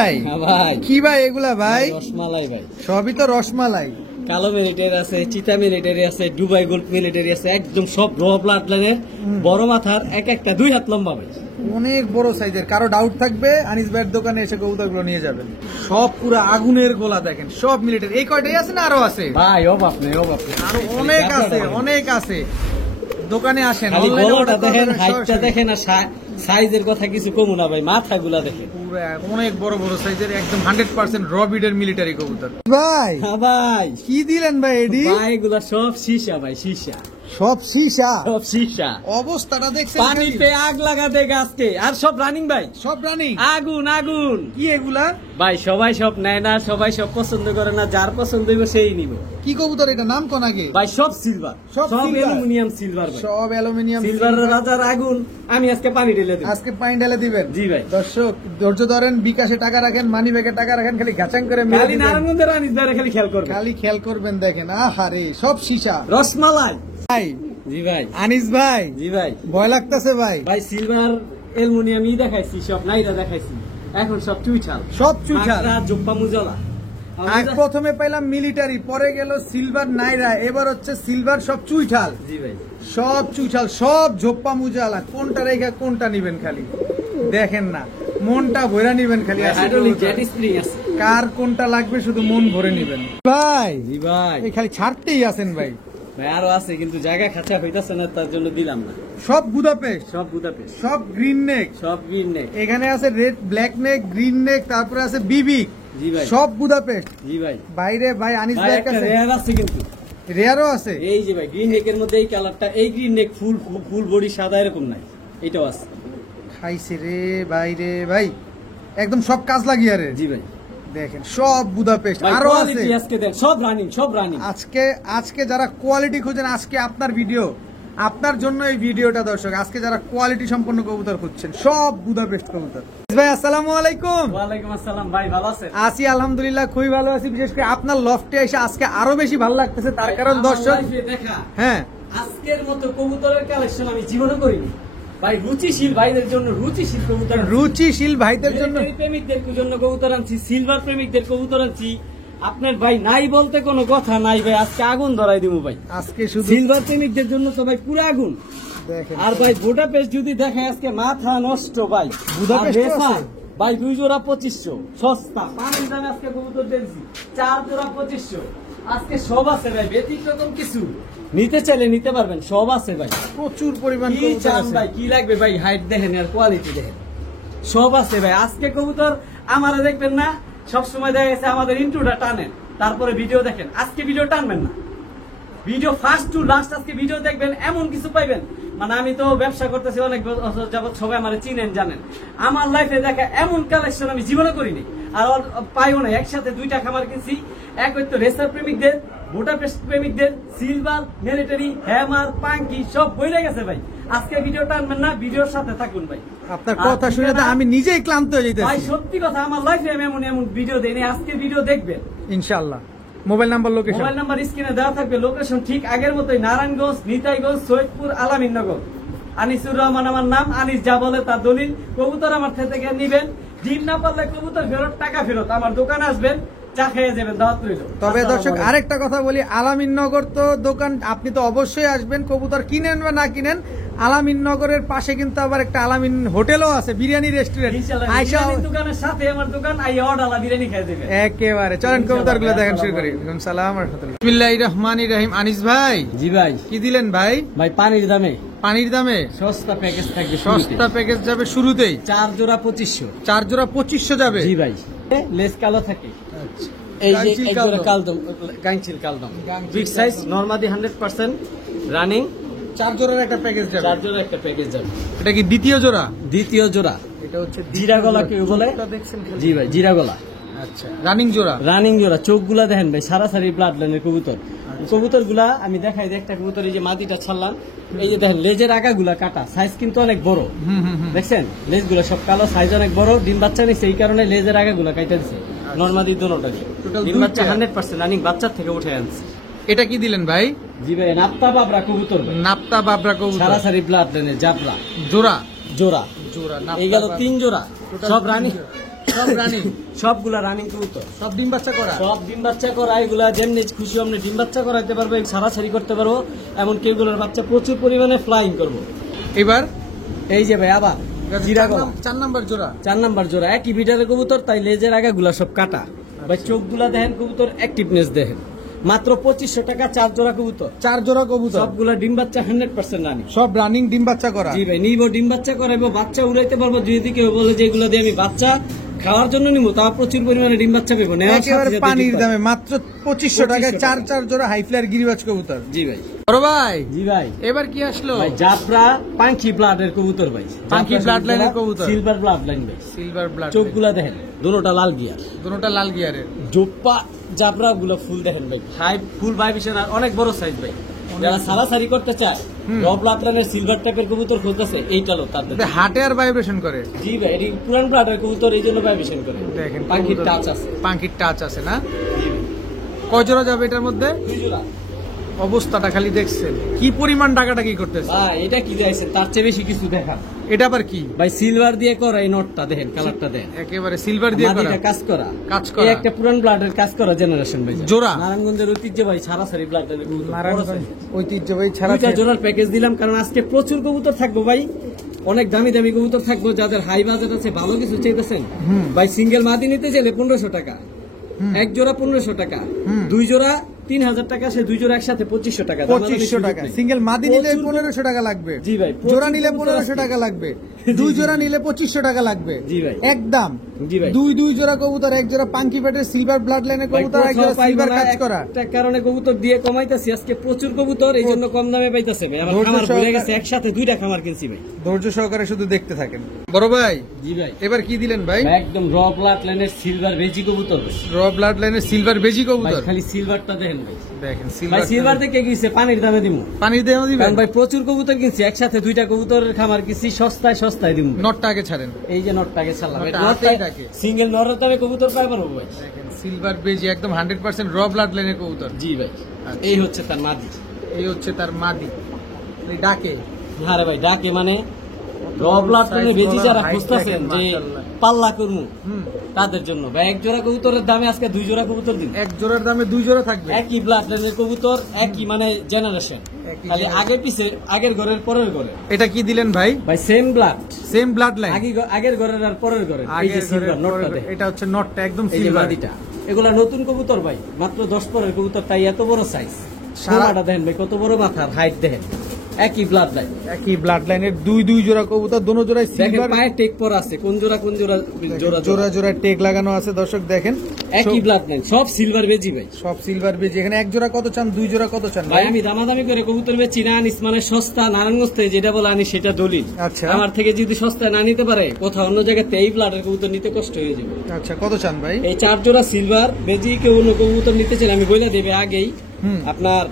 ভাই ভাই কি ভাই এগুলা ভাই? রসমালাই ভাই, সবই তো রসমালাই। কালো মিলিটারি আছে, চিতা মিলিটারি আছে, দুবাই গোল্ড মিলিটারি আছে, একদম সব র ব্লাড লাইনের বড় মাথার, এক একটা 2 হাত লম্বা ভাই, অনেক বড় সাইজের। কারো ডাউট থাকবে আনিস ভাইয়ের দোকানে এসে কবুতরগুলো নিয়ে যাবেন। সব পুরো আগুনের গোলা দেখেন, সব মিলিটারি। এই কয়টাই আছে না আরো আছে? ভাই অভাব নেই, অভাব নেই, আরো অনেক আছে, অনেক আছে। দোকানে আসেন, খালি গলাটা দেখেন, হাইটটা দেখেন, আর সাইজের কথা কিছু কমু না ভাই, মাথাগুলা দেখেন অনেক বড় বড় সাইজের, একদম 100% র বিডের মিলিটারি কবুতর। ভাই ভাই কি দিলেন ভাই? এডি ভাই এগুলা সব সীসা ভাই, সীসা, সব সীসা, সব সীসা। অবস্থাটা দেখছেন? পানিতে আগ লাগাতে আজকে, আর সব রানিং ভাই, সব রানিং। আগুন আগুন। কি এগুলা ভাই সবাই সব নেয় না, সবাই সব পছন্দ করে না, যার পছন্দ হইব সেই নিব। কি কবুতর এটা? নাম কোন আগে? ভাই সব সিলভার, সব অ্যালুমিনিয়াম সিলভার ভাই, সব অ্যালুমিনিয়াম সিলভার রাজার আগুন। আমি আজকে পানি ঢেলে দেব, আজকে পানি ঢেলে দিবেন? জি ভাই। দর্শক ধৈর্য ধরেন, বিকাশে টাকা রাখেন, মানি ব্যাগে টাকা রাখেন, খালি গাচাং করে মেরে খালি দিবেন। নারায়ণগঞ্জের রানিস দ্বারা খালি খেয়াল করবেন, খালি খেয়াল করবেন। দেখেন আহারে সব সীসা। রসমালাই। ভাই জি ভাই, আনিস ভাই, জি ভাই। ভয় লাগতেছে ভাই। ভাই সিলভার অ্যালুমিনিয়ামই দেখাইছি, সব নাইরা দেখাইছি, এখন সব চুইছাল, সব চুইছাল। জোপ্পা মুজলা। আজ প্রথমে পেলাম মিলিটারি, পরে গেল সিলভার নাইরা, এবার হচ্ছে সিলভার সব চুইঠাল। জি ভাই, সব চুইঠাল, সব ঝোপ্পা মুজালা। কোনটা রেখে কোনটা নিবেন খালি দেখেন না, মনটা ভরে নিবেন খালি। হাইড্রোলিক জেট স্প্রিং আছে, কার কোনটা লাগবে শুধু মন ভরে নিবেন ভাই। জি ভাই, এই খালি ছাড়তেই আছেন ভাই। ভাই আরো আছে কিন্তু জায়গা খাঁচা হইতাছে না, তার জন্য দিলাম না। সব বুদাপেস্ট, সব বুদাপেস্ট, সব গ্রিন নেক, সব গ্রিন নেক। এখানে আছে রেড ব্ল্যাক নেক, গ্রিন নেক, তারপরে আছে বিবি। জি ভাই, সব বুদাপেস্ট। জি ভাই। বাইরে ভাই আনিস ভাই ভাইয়ের একটা কাছে রেয়ার আছে কিন্তু, রেয়ারও আছে। এই যে ভাই গ্রিন নেকের মধ্যে এই কালারটা, এই গ্রিন নেক ফুল ফুল বডি সাদা এরকম নাই, এটাও আছে। খাইছে রে ভাই রে ভাই, একদম সব কাজ লাগিয়ে রে। জি ভাই, দেখেন সব বুদাপেস্ট, ভাই আরো আছে। কোয়ালিটি আজকে দেখ, সব রানিং, সব রানিং। আজকে যারা কোয়ালিটি খুঁজেন, আজকে আপনার ভিডিও, আপনার জন্য এই ভিডিওটা দর্শক। আজকে যারা কোয়ালিটি সম্পন্ন কবুতর খুঁজছেন, সব বুদাপেস্ট কবুতর। ভাই আসসালামু আলাইকুম। ওয়ালাইকুম আসসালাম ভাই, ভালো আছেন? আছি আলহামদুলিল্লাহ, খুবই ভালো আছি। বিশেষ করে আপনার লফটে এসে আজকে আরো বেশি ভালো লাগতেছে, তার কারণ দর্শক দেখা, হ্যাঁ, আজকের মতো কবুতরের কালেকশন আমি জীবনে করিনি ভাই। রুচিশীল ভাইদের জন্য রুচিশীল কবুতর, রুচিশীল ভাইদের জন্য, প্রেমিকদের জন্য কবুতর আনছি, সিলভার প্রেমিকদের কবুতর আনছি। আপনার ভাই নাই বলতে কোনো কথা নাই ভাই, আজকে আগুন ধরাই দিব ভাই। আজকে শুধু সিলভার প্রেমিকদের জন্য তো ভাই পুরো আগুন। দেখেন, আর ভাই বুদাপেস্ট যদি দেখে আজকে মাথা নষ্ট ভাই। বুদাপেস্ট ভাই 2 জোড়া 2500 সস্তা, পানির দামে আজকে কবুতর দিয়েছি। 4 জোড়া 2500 আজকে সব আছে ভাই, ব্যতিক্রম কিছু নিতে চাইলে নিতে পারবেন, সব আছে ভাই, প্রচুর পরিমাণ কি কবুতর চান আছে। ভাই, কি লাগবে ভাই, হাইট দেখেন আর কোয়ালিটি দেখেন, সব আছে ভাই। আজকে কবুতর আমারা দেখবেন না, সব সময় দেখা গেছে আমাদের ইন্ট্রোটা টানেন, তারপরে ভিডিও দেখেন। আজকে ভিডিও টানবেন না, ভিডিও ফার্স্ট টু লাস্ট আজকে ভিডিও দেখবেন, এমন কিছু পাইবেন। মানে আমি তো ব্যবসা করতেছি অনেক বছর যাবত, সবাই আমার চিনেন জানেন। আমার লাইফে দেখা এমন কালেকশন আমি জীবনে করিনি, আর পাইও না। একসাথে 2টা খামার কিনছি, এক হয়তো রেসার প্রেমিকদের, বুদাপেস্ট প্রেমিকদের, সিলভার, মিলিটারি, হ্যামার, পাঙ্কি সব বইরে গেছে ভাই। আজকে ভিডিও টানবেন না, ভিডিওর সাথে থাকুন ভাই। আপনার কথা শুনে তো আমি নিজেই ক্লান্ত হয়ে ভাই যাইতেছি। সত্যি কথা, আমার লাইফে আমি এমন এমন ভিডিও দেইনি, আজকে ভিডিও দেখবেন ইনশাআল্লাহ। Mobile number, location? Mobile number স্ক্রিনে দেওয়া থাকবে, লোকেশন ঠিক আগের মতোই, নারায়ণগঞ্জ, নিতাইগঞ্জ, সৈয়দপুর, আলামিননগর। আনিসুর রহমান আমার নাম, আনিস যা বলে তার দলিল। কবুতর আমার থেকে নিবেন, ডিম না পারলে কবুতর ফেরত, টাকা ফেরত। আমার দোকানে আসবেন, চা খেয়ে যাবেন, দাওয়াত রইল। তবে দর্শক আরেকটা কথা বলি, আলামিননগর তো দোকান, আপনি তো অবশ্যই আসবেন, কবুতর কিনেন বা না কিনেন। আলামিননগরের পাশে কিন্তু আবার একটা আলামিন হোটেলও আছে, বিরিয়ানি রেস্টুরেন্ট। আয়শা দোকানের সাথে আমার দোকান, আইয়া অর্ডার বিরিয়ানি খেয়ে দেবেন একেবারে। চলেন কবুতর গুলো দেখেন শুরু করি। সালাম রাহমাতুল্লাহ, বিসমিল্লাহির রহমানির রহিম। আনিস ভাই, জি ভাই, কি দিলেন ভাই? ভাই পানির দামে, পানির দামে সস্তা প্যাকেজ থাকবে, সস্তা প্যাকেজ যাবে শুরুতেই। 4 জোড়া 2500। 4 জোড়া 2500 যাবে। জি ভাই, লেস কালো থাকে। আচ্ছা, এই যে এক জোড়া কালদম, গাংচিল কালদম, বিগ সাইজ, নরমাদি 100% রানিং। 4 জোড়ার একটা প্যাকেজ যাবে। 4 জোড়া একটা প্যাকেজ যাবে। এটা কি দ্বিতীয় জোড়া? দ্বিতীয় জোড়া, এটা হচ্ছে জিরা গলা কেউ বলে। দেখছেন? জি ভাই, জিরা গলা। আচ্ছা, রানিং জোড়া। রানিং জোড়া, চোখগুলা দেখেন ভাই, সারাসারি ব্লাড লাইনের কবুতর। কবুতর গুলা আমি দেখাই, একটা কবুতর এই যে মাটিটা ছাড়লাম, এই যে দেখেন লেজের আগাগুলা কাটা, সাইজ কিন্তু অনেক বড়। দেখছেন লেজ গুলা সব কালো, সাইজ অনেক বড়। ডিম বাচ্চা নিচ্ছে, এই কারণে লেজের আগাগুলা কাটা দিচ্ছে। নরমাদি দোনোটা ডিম বাচ্চা 100% রানিং, বাচ্চার থেকে উঠে আনছে। এটা কি দিলেন ভাই? জি ভাই, নাপ্তা বাবরা কবুতর, নাপ্তা বাবরা কবুতর, সারাসারি ব্লাড লাইনের জাবরা জোড়া জোড়া। জোড়া এই গেল 3 জোড়া, সব রানিং, সব রানিং, সবগুলা রানিং কবুতর, সব ডিম বাচ্চা করা। সব ডিম বাচ্চা করা। এগুলা যেমনি খুশি আপনি ডিম বাচ্চা করাইতে পারবো, ছাড়াছাড়ি করতে পারবো, এমনকি এগুলোর বাচ্চা প্রচুর পরিমাণে ফ্লাইং করবো। এবার এই যে ভাই আবার জিরা গলা 4 নাম্বার জোড়া, 4 নাম্বার জোড়া, একই বিটারের কবুতর, তাই লেজের আগাগুলা সব কাটা ভাই। চোখগুলা দেখেন, কবুতর অ্যাক্টিভনেস দেখেন। মাত্র 2500 টাকা 4 জোড়া কবুতর, 4 জোড়া কবুতর, সবগুলা ডিম বাচ্চা 100% রানি, সব রানিং ডিম বাচ্চা করা। জি ভাই, নিব ডিম বাচ্চা করাইবো, বাচ্চা উড়াইতে পারবো। যদি কেউ বলে যে এগুলো দিয়ে আমি বাচ্চা খাওয়ার জন্য নিব, তা প্রচুর পরিমাণে ডিম বাচ্চা পেবো। একেবারে পানির দামে মাত্র 2500 টাকায় 4 জোড়া হাই ফ্লায়ার গিরিবাজ কবুতর। জি ভাই, বড় ভাই, জি ভাই। এবার কি আসলো? ভাই জাফরা পাঙ্কি ব্লাডের কবুতর ভাই, পাঙ্কি ব্লাড লাইনের কবুতর, সিলভার ব্লাড লাইন ভাই। Silver blood. চোখগুলা দেখেন, দুটোটা লাল গিয়ার, দুটোটা লাল গিয়ারের। জোপ্পা জাফরা গুলো ফুল দেখেন ভাই, হাই ফুল ভাইবেশন, আর অনেক বড় সাইজ ভাই। যারা সারাসারি করতে চায়, রব লাটলানের সিলভার টাইপের কবুতর খুঁজতেছে, এইটা লো তাদের। হাটে আর ভাইব্রেশন করে। জি ভাই, এটি পুরান ব্লাডের কবুতর, এই জন্য ভাইবেশন করে। দেখেন পাখির টাচ আছে, পাখির টাচ আছে না? কয় জোড়া যাবে এটার মধ্যে? 2 জোড়া। অবস্থাটা খালি দেখছেন, কি পরিমাণ টাকাটা কি করতেছে ভাই এটা কি যাইছে, তার চেয়ে বেশি কিছু দেখা। এটা আবার কি ভাই সিলভার দিয়ে করা, এই নটটা দেখেন, কালারটা দেখেন, একেবারে সিলভার দিয়ে করা, মাদিটা কাজ করা, কাজ করা। এই একটা পুরান ব্লাডের কাজ করা জেনারেশন ভাই। জোড়া নারায়ণগঞ্জের ঐতিহ্য ভাই, সারাসারি ব্লাডের কবুতর। নারায়ণগঞ্জ ঐতিহ্যবাহী ছাড়া দুইটা জোড়ার প্যাকেজ দিলাম, কারণ আজকে প্রচুর কবুতর থাকবো ভাই, অনেক দামি দামি কবুতর থাকবো। যাদের হাই বাজেট আছে, ভালো কিছু চাইতেছেন ভাই, সিঙ্গেল মাদি নিতে চাইলে 1500 টাকা, এক জোড়া 1500 টাকা, 2 জোড়া 3000 টাকা, সে 2 জোড়া একসাথে 2500 টাকা। 2500 টাকা। সিঙ্গেল মাদি নিলে 1500 টাকা লাগবে। জি ভাই, জোড়া নিলে 1500 টাকা লাগবে, 2 জোড়া নিলে 2500 টাকা লাগবে। জি ভাই, একদম। জি ভাই, 2 জোড়া কবুতর, এক জোড়া পাঙ্কি পেটের সিলভার ব্লাড লাইনের কবুতর, এক জোড়া সিলভার কাজ করা। একটা কারণে কবুতর দিয়ে কমাইতেছি আজকে, প্রচুর কবুতর, এই জন্য কম দামে পাইতেছে ভাই। আমার খামার ভরে গেছে, একসাথে 2টা খামার কিনছি ভাই। ধৈর্য সহকারে শুধু দেখতে থাকেন। বড় ভাই, জি ভাই, এবার কি দিলেন ভাই? একদম র ব্লাড লাইনের সিলভার বেজি কবুতর, র ব্লাড লাইনের সিলভার বেজি ভাই কবুতর। খালি সিলভারটা দেখেন ভাই, দেখেন ভাই সিলভার থেকে গিয়েছে পানির দামে দিমু, পানি দিয়ে দিবেন কারণ ভাই প্রচুর কবুতর কিনছি, একসাথে 2টা কবুতরের খামার কিনছি, সস্তায় সস্তায় দিমু। নটটা আগে ছাড়েন। এই যে নটটাকে ছাড়লাম, নটটা হাতেই থাকে। সিঙ্গেল নরের দামে কবুতর পাই পারবো ভাই। দেখেন সিলভার বেজি, একদম 100% র ব্লাড লাইনের কবুতর। জি ভাই, এই হচ্ছে তার মাদি, এই হচ্ছে তার মাদি। এই ডাকে আরে ভাই ডাকে মানে রবলাট মানে বেজি যারা খুঁজতেছেন যে পাল্লা করমু তাদের জন্য ভাই, এক জোড়া কবুতরের দামে আজকে 2 জোড়া কবুতর দিন। এক জোড়ার দামে 2 জোড়া থাকবে, একই ব্লাড লাইনের কবুতর, একই মানে জেনারেশন, খালি আগে পিছে, আগের ঘরের পরের ঘরে। এটা কি দিলেন ভাই? ভাই same blood, same blood line, আগের ঘরের আর পরের ঘরের। এই যে সিলভার নটটা দেখেন, এটা হচ্ছে নটটা একদম এই যে সিলভার। মাদিটা, এগুলা নতুন কবুতর ভাই, মাত্র 10 পরের কবুতর, তাই এত বড় সাইজ। সারাটা দেখেন ভাই, কত বড় মাথার হাইট দেখেন, একই ব্লাড লাইন, একই ব্লাড লাইনের 2 জোড়া কবুতর, দোনো জোড়ায় দেখেন সিলভার। পায়ে টেক পর আছে, কোন জোড়া জোড়া জোড়া টেক লাগানো আছে, দর্শক দেখেন। একই ব্লাড লাইন, সব সিলভার বেজি ভাই, সব সিলভার বেজি। এখানে এক জোড়া কত চান, 2 জোড়া কত চান ভাই? আমি দামাদামি করে কবুতর বেচি না, আনিস মানে সস্তা, নারায়ণগঞ্জ থেকে যেটা বলে আনি সেটা দলিল। আচ্ছা। আমার থেকে যদি সস্তায় না নিতে পারে, কোথাও অন্য জায়গাতে এই ব্লাডের কবুতর নিতে কষ্ট হয়ে যাবে। আচ্ছা, কত চান ভাই? এই 4 জোড়া সিলভার বেজি কেউ অন্য কবুতর নিতে চাইলে আমি বলে দেবে আগেই, আপনার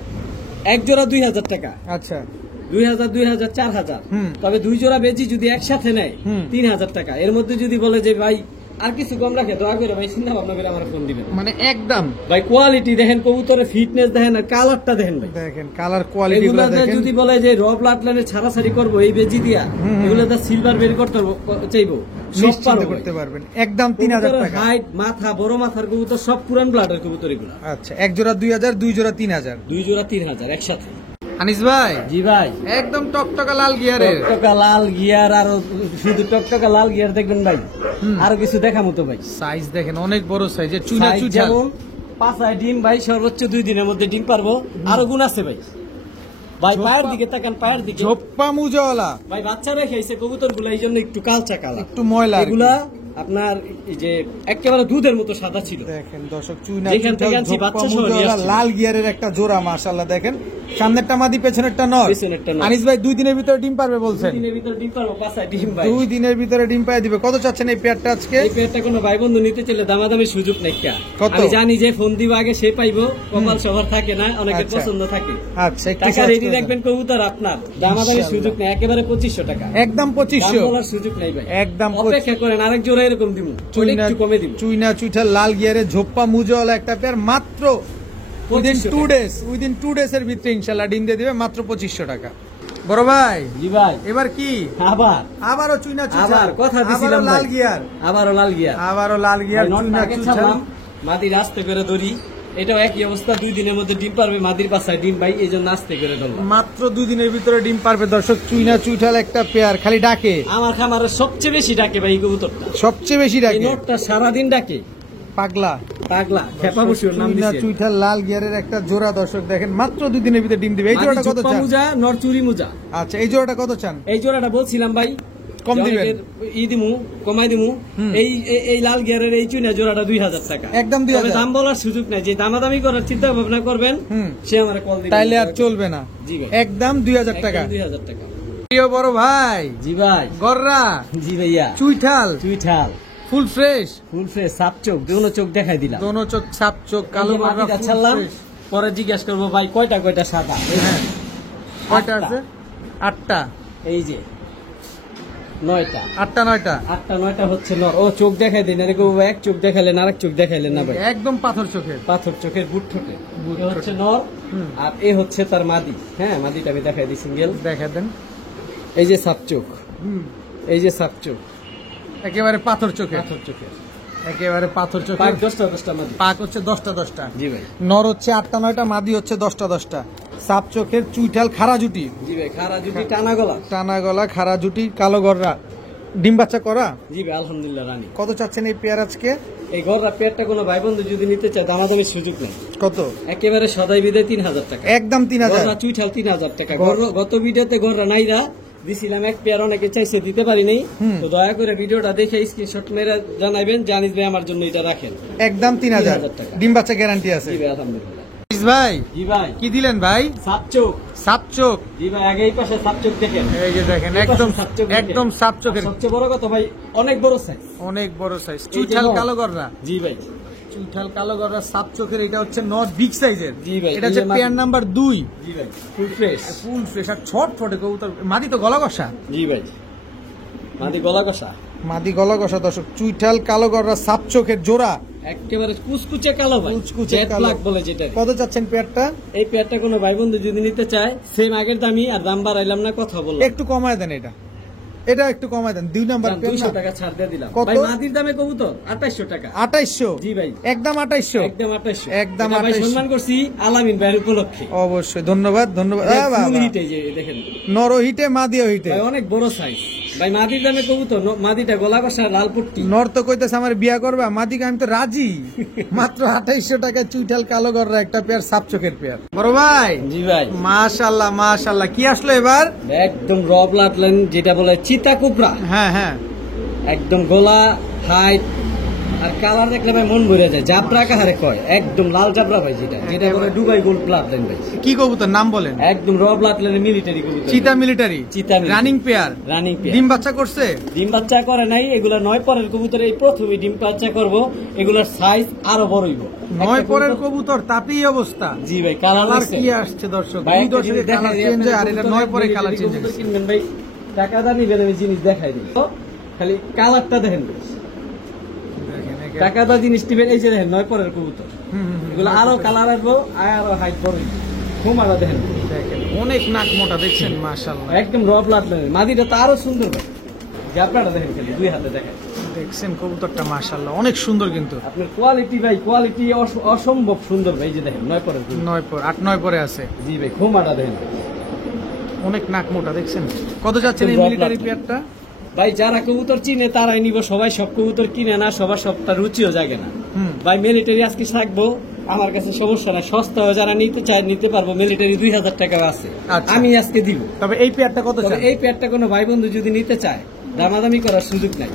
এক জোড়া 2000 টাকা। আচ্ছা, 2000, 4000। তবে 2 জোড়া বেজি যদি একসাথে নেয় 3000 টাকা। এর মধ্যে যদি বলে যে ভাই আর কিছু কম রাখে, দয়া করে ভাই চিন্তা ভাবনা করে আমার ফোন দিবেন। মানে একদম ভাই কোয়ালিটি দেখেন, কবুতরের ফিটনেস দেখেন, আর কালারটা দেখেন ভাই, দেখেন কালার কোয়ালিটি গুলো দেখেন। যদি বলে যে র ব্লাড লাইনে ছাড়াছাড়ি করবো এই বেজি দিয়া, এগুলো তো সিলভার বের করতে চাইবো, নিশ্চিত করতে পারবেন, একদম 3000 টাকা। হাইট, মাথা, বড় মাথার কবুতর, সব পুরান ব্লাডের কবুতর এগুলো। আচ্ছা, এক জোড়া 2000, 2 জোড়া 3000। 2 জোড়া 3000 একসাথে। আনিস ভাই, জি ভাই, একদম টকটকা লাল গিয়ারের, টকটকা লাল গিয়ার, আর শুধু টকটকা লাল গিয়ার দেখবেন ভাই, আরো কিছু দেখামো তো ভাই। সাইজ দেখেন, অনেক বড় সাইজ, চুইনা সাইজ চুইনা। যেমন পাঁচায় ডিম ভাই, সর্বোচ্চ 2 দিনের মধ্যে ডিম পারবো, আরো গুণ আছে ভাই। ভাই পায়ের দিকে তাকান, পায়ের দিকে ঝোপ্পা মুজওয়ালা ভাই, বাচ্চা রেখেছে কবুতর গুলা, এই জন্য একটু কালচা কালা, একটু ময়লা আর কি। এগুলা আপনার এই যে একেবারে দুধের মতো সাদা ছিল। দেখেন দর্শক, চুইনা যেখান থেকে আনছি ঝোপ্পা বাচ্চা সহ নিয়ে মুজওয়ালা আসছি। লাল গিয়ারের একটা জোড়া, মাশাআল্লাহ। দেখেন সামনেরটা মাদি, পেছনেরটা নর। পেছনেরটা নর। আনিস ভাই 2 দিনের ভিতরে ডিম পারবে বলছেন? 2 দিনের ভিতর ডিম পারবো, পাঁচায় ডিম ভাই। 2 দিনের ভিতরে ডিম পায় দিবে। কত চাচ্ছেন এই পেয়ারটা আজকে? এই পেয়ারটা কোনো ভাই বন্ধু নিতে চাইলে দামাদামি সুযোগ নাই। কত? আমি জানি যে ফোন দিব আগে সে পাইবো, কপাল সবার থাকে না, অনেকের আচ্ছা। পছন্দ থাকে। আচ্ছা, একটু টাকা সহজ রেডি করে রাখবেন, কবুতর আপনার, দামাদামি ইনশাআল্লাহ। সুযোগ নেই, একেবারে 2500 টাকা একদম দাম 2500। বলার সুযোগ নাই ভাই, একদম অপেক্ষা করেন, আরেক জোড়া এরকম দিব, ওটা একটু কমে দিব। চুইনা চুইঠা লাল গিয়ারের ঝোপ্পা মুজওয়ালা একটা পেয়ার, মাত্র উইদিন 2 ডেজ এর ভিতরে ইনশাআল্লাহ ডিম দিয়ে দিবে, মাত্র 2500 টাকা। বড় ভাই জি ভাই এবার কি আবারও চুইনা চুইঠাল, আবার কথা দিছিলাম আবারও লাল গিয়ার, আবারও লাল গিয়ার, আবারও লাল গিয়ার, চুইনা চুইঠাল। মাদির আস্তে করে ধরি, এটাও একই অবস্থা, 2 দিনের মধ্যে ডিম পারবে, মাদির পাশায় ডিম ভাই, এই জন্য আস্তে করে ধরলাম। মাত্র 2 দিনের ভিতরে ডিম পারবে দর্শক, চুইনা চুইঠাল একটা পেয়ার, খালি ডাকে। আমার খামারে সবচেয়ে বেশি ডাকে ভাই এই কবুতরটা, সবচেয়ে বেশি এই ডাকে, নটটা সারাদিন ডাকে, পাগলা পাগলা খেপা বসির নাম চুইনা দিয়েছে। চুইঠাল লাল গিয়ারের একটা জোড়া দর্শক দেখেন, মাত্র 2 দিনের ভিতরে ডিম দিবে। এই জোড়াটা কত চান? মুজা নর চুরি মুজা। আচ্ছা এই জোড়াটা কত চান? এই জোড়াটা বলছিলাম ভাই কম দিবেন, ই দিমু, কমাই দিমু। এই লাল গিয়ারের এই চুইনা জোড়াটা 2000 টাকা, একদম 2000। দাম বলার সুযোগ নাই, যে দামাদামি করার চিন্তা ভাবনা করবেন সে আমার কল দিবে, তাইলে আর চলবে না। জি ভাই, একদম 2000 টাকা। 2000 টাকা। প্রিয় বড় ভাই, জি ভাই, গররা, জি ভাইয়া, চুইঠাল চুইঠাল ফুল ফ্রেশ, ফুল ফ্রেশ, সাপ চোখ, দুনো চোখ দেখাই দিলাম, দোনো চোখ সাপ চোখ, কালো গররা মাটিটা ফুল ছাড়লাম। ফ্রেশ। পরে জিজ্ঞাসা করবো ভাই কয়টা সাদা, হ্যাঁ কয়টা 8টা। আছে? 8টা, এই যে 9টা, 8টা 9টা, 8টা 9টা হচ্ছে নর। ও চোখ দেখাই দেন, এরকম এক চোখ দেখাইলেন আরেক চোখ দেখাইলেন না ভাই, একদম পাথর চোখের। পাথর চোখের বুট ঠোঁটে, এ হচ্ছে নর আর এ হচ্ছে তার মাদি। হ্যাঁ মাদিটা আমি দেখাই দিই সিঙ্গেল, দেখা দেন, এই যে সাপ চোখ, এই যে সাপ চোখ, একেবারে পাথর চোখের, পাথর চোখের, একেবারে পাথর চোখের। 10টা মাদি, পাক হচ্ছে 10টা। জি ভাই, নর হচ্ছে 8টা 9টা, মাদি হচ্ছে 10টা। সাপ চোখের চুইঠাল খাড়া জুটি, জি ভাই, খারা যদি টানা গলা, টানা গলা খাড়া জুটি, কালো গররা, ডিম বাচ্চা করা। জি ভাই আলহামদুলিল্লাহ রানী। কত চাচ্ছেন এই পেয়ার আজকে? এই গররা পেয়ারটা কোনো ভাই বন্ধু যদি নিতে চায় দামাদামির সুযোগ নেই, কত? একেবারে সদাই বিদে 3000 টাকা, একদম 3000। গররা চুইঠাল 3000 টাকা। গত ভিডিওতে গররা নাইরা দিছিলাম এক পেয়ার, অনেকে চাইছে দিতে পারি নাই, তো দয়া করে ভিডিওটা দেখে স্ক্রিনশট মেরে জানাবেন, জানিস ভাই আমার জন্য এটা রাখেন, একদম 3000 টাকা। ডিম বাচ্চা গ্যারান্টি আছে। জি ভাই আলহামদুলিল্লাহ। ভাই জি ভাই, কি দিলেন ভাই? সাপ চোখ, সাপ চোখ। জি ভাই, আগে এই পাশে সাপ চোখ দেখেন, এই যে দেখেন, এই পাশে একদম সাপ চোখ দেখেন। একদম সাপ চোখের, সবচেয়ে বড় কথা ভাই অনেক বড় সাইজ, অনেক বড় সাইজ, চুইঠাল কালো গররা, জি ভাই, চুইঠাল কালো গররা সাপ চোখের। এটা হচ্ছে নট বিগ সাইজের, জি ভাই, এটা হচ্ছে পেয়ার নাম্বার 2। জি ভাই, ফুল ফ্রেশ, ফুল ফ্রেশ আর ছট ফটে কবুতর। মাদি তো গলা কষা, জি ভাই, মাদি গলা কষা, মাদি গলা কষা দর্শক। চুইঠাল কালো গররা সাপ চোখের জোড়া, একেবারে কুচকুচে কালো ভাই, কুচকুচে জেড কালো। ব্ল্যাক বলে যেটা। কত চাচ্ছেন পেয়ারটা? এই পেয়ারটা কোনো ভাই বন্ধু যদি নিতে চায় সেম আগের দামই, আর দাম বাড়াইলাম না, কথা বললাম, একটু কমায় দেন, এটা একটু কমায় দেন। 2 নাম্বার পেয়ার 200 টাকা ছাড় দিয়ে দিলাম কত? ভাই, মাদির দামে কবুতর 2800 টাকা। 2800? জি ভাই, একদম 2800, একদম 2800, একদম এটা ভাই 2800 সম্মান করছি আলামিন ভাইয়ের উপলক্ষে। অবশ্যই, ধন্যবাদ ধন্যবাদ। ফুল হিটে যে দেখেন, নর হিটে মাদিও হিটে, ভাই অনেক বড় সাইজ ভাই, মাদির দামে কবুতর, মাদিটা গলা কষা লাল পট্টি। নর তো কইতেছে আমার বিয়া করবা, মাদিকে আমি তো রাজি। মাত্র 2800 টাকায় চুইঠাল কালো গররা একটা পেয়ার, সাপ চোখের পেয়ার। বড় ভাই, জি ভাই, মাশাআল্লাহ মাশাআল্লাহ। কি আসলো এবার? একদম র ব্লাড লাইন যেটা বলে চিতা কুপরা, হ্যাঁ হ্যাঁ, একদম গলা হাইট আর কালার দেখলে ভাই মন ভরে যায়, জাবরা কাহারে কয়, একদম লাল জাবরা ভাই, যেটা বলে দুবাই গোল্ড ব্লাড লাইন ভাই। কি কবুতর নাম বলেন? একদম র ব্লাড লাইনের মিলিটারি কবুতর, চিতা মিলিটারি, চিতা military। Running pair, running pair, ডিম বাচ্চা করছে? ডিম বাচ্চা করে নাই, এগুলা 9 পরের কবুতর, এই প্রথমে ডিম বাচ্চা করব, এগুলার সাইজ আরো বড় হইব। 9 পরের কবুতর, তাতেই অবস্থা। জি ভাই, কালার কালার কি আসছে দর্শক, 2 দশকে কালার চেঞ্জ হয়, আর এটা 9 পরে কালার চেঞ্জ হয়। কিনবেন ভাই, টাকা দা নিবেন, আমি জিনিস দেখাই দিই, খালি কালারটা দেখেন, টাকা দা জিনিস নিবেন। এই যে দেখেন 9 পরের কবুতর, এগুলো আরো কালার আসবো, আরো হাইট বড় হইব। ঘুমারা দেখেন, দেখেন অনেক নাক মোটা, দেখছেন মাশাআল্লাহ, একদম র ব্লাড লাইন। মাদিটা তো আরো সুন্দর ভাই, জাবরাটা দেখেন, খালি 2 হাতে দেখেন, দেখছেন কবুতরটা মাশাআল্লাহ অনেক সুন্দর। কিন্তু আপনার কোয়ালিটি ভাই, কোয়ালিটি অসম্ভব সুন্দর ভাই। এই যে দেখেন 9 পরের কবুতর, 9 পর 8-9 পরে আছে। জি ভাই, ঘুমাটা দেখেন, অনেক নাক মোটা, দেখছেন। কত যাচ্ছেন এই মিলিটারি পেয়ারটা? ভাই যারা কবুতর চিনে তারাই নিব, সবাই সব কবুতর কিনে না, সবার সবটা রুচিও জাগে না ভাই। মিলিটারি আজকে থাকবো আমার কাছে, সমস্যা না, সস্তা যারা নিতে চায় নিতে পারবো। মিলিটারি 2000 টাকা আছে, আমি আজকে দিব। তবে এই পেয়ারটা কত? এই পেয়ারটা কোনো ভাই বন্ধু যদি নিতে চায় দামাদামি করার সুযোগ নাই,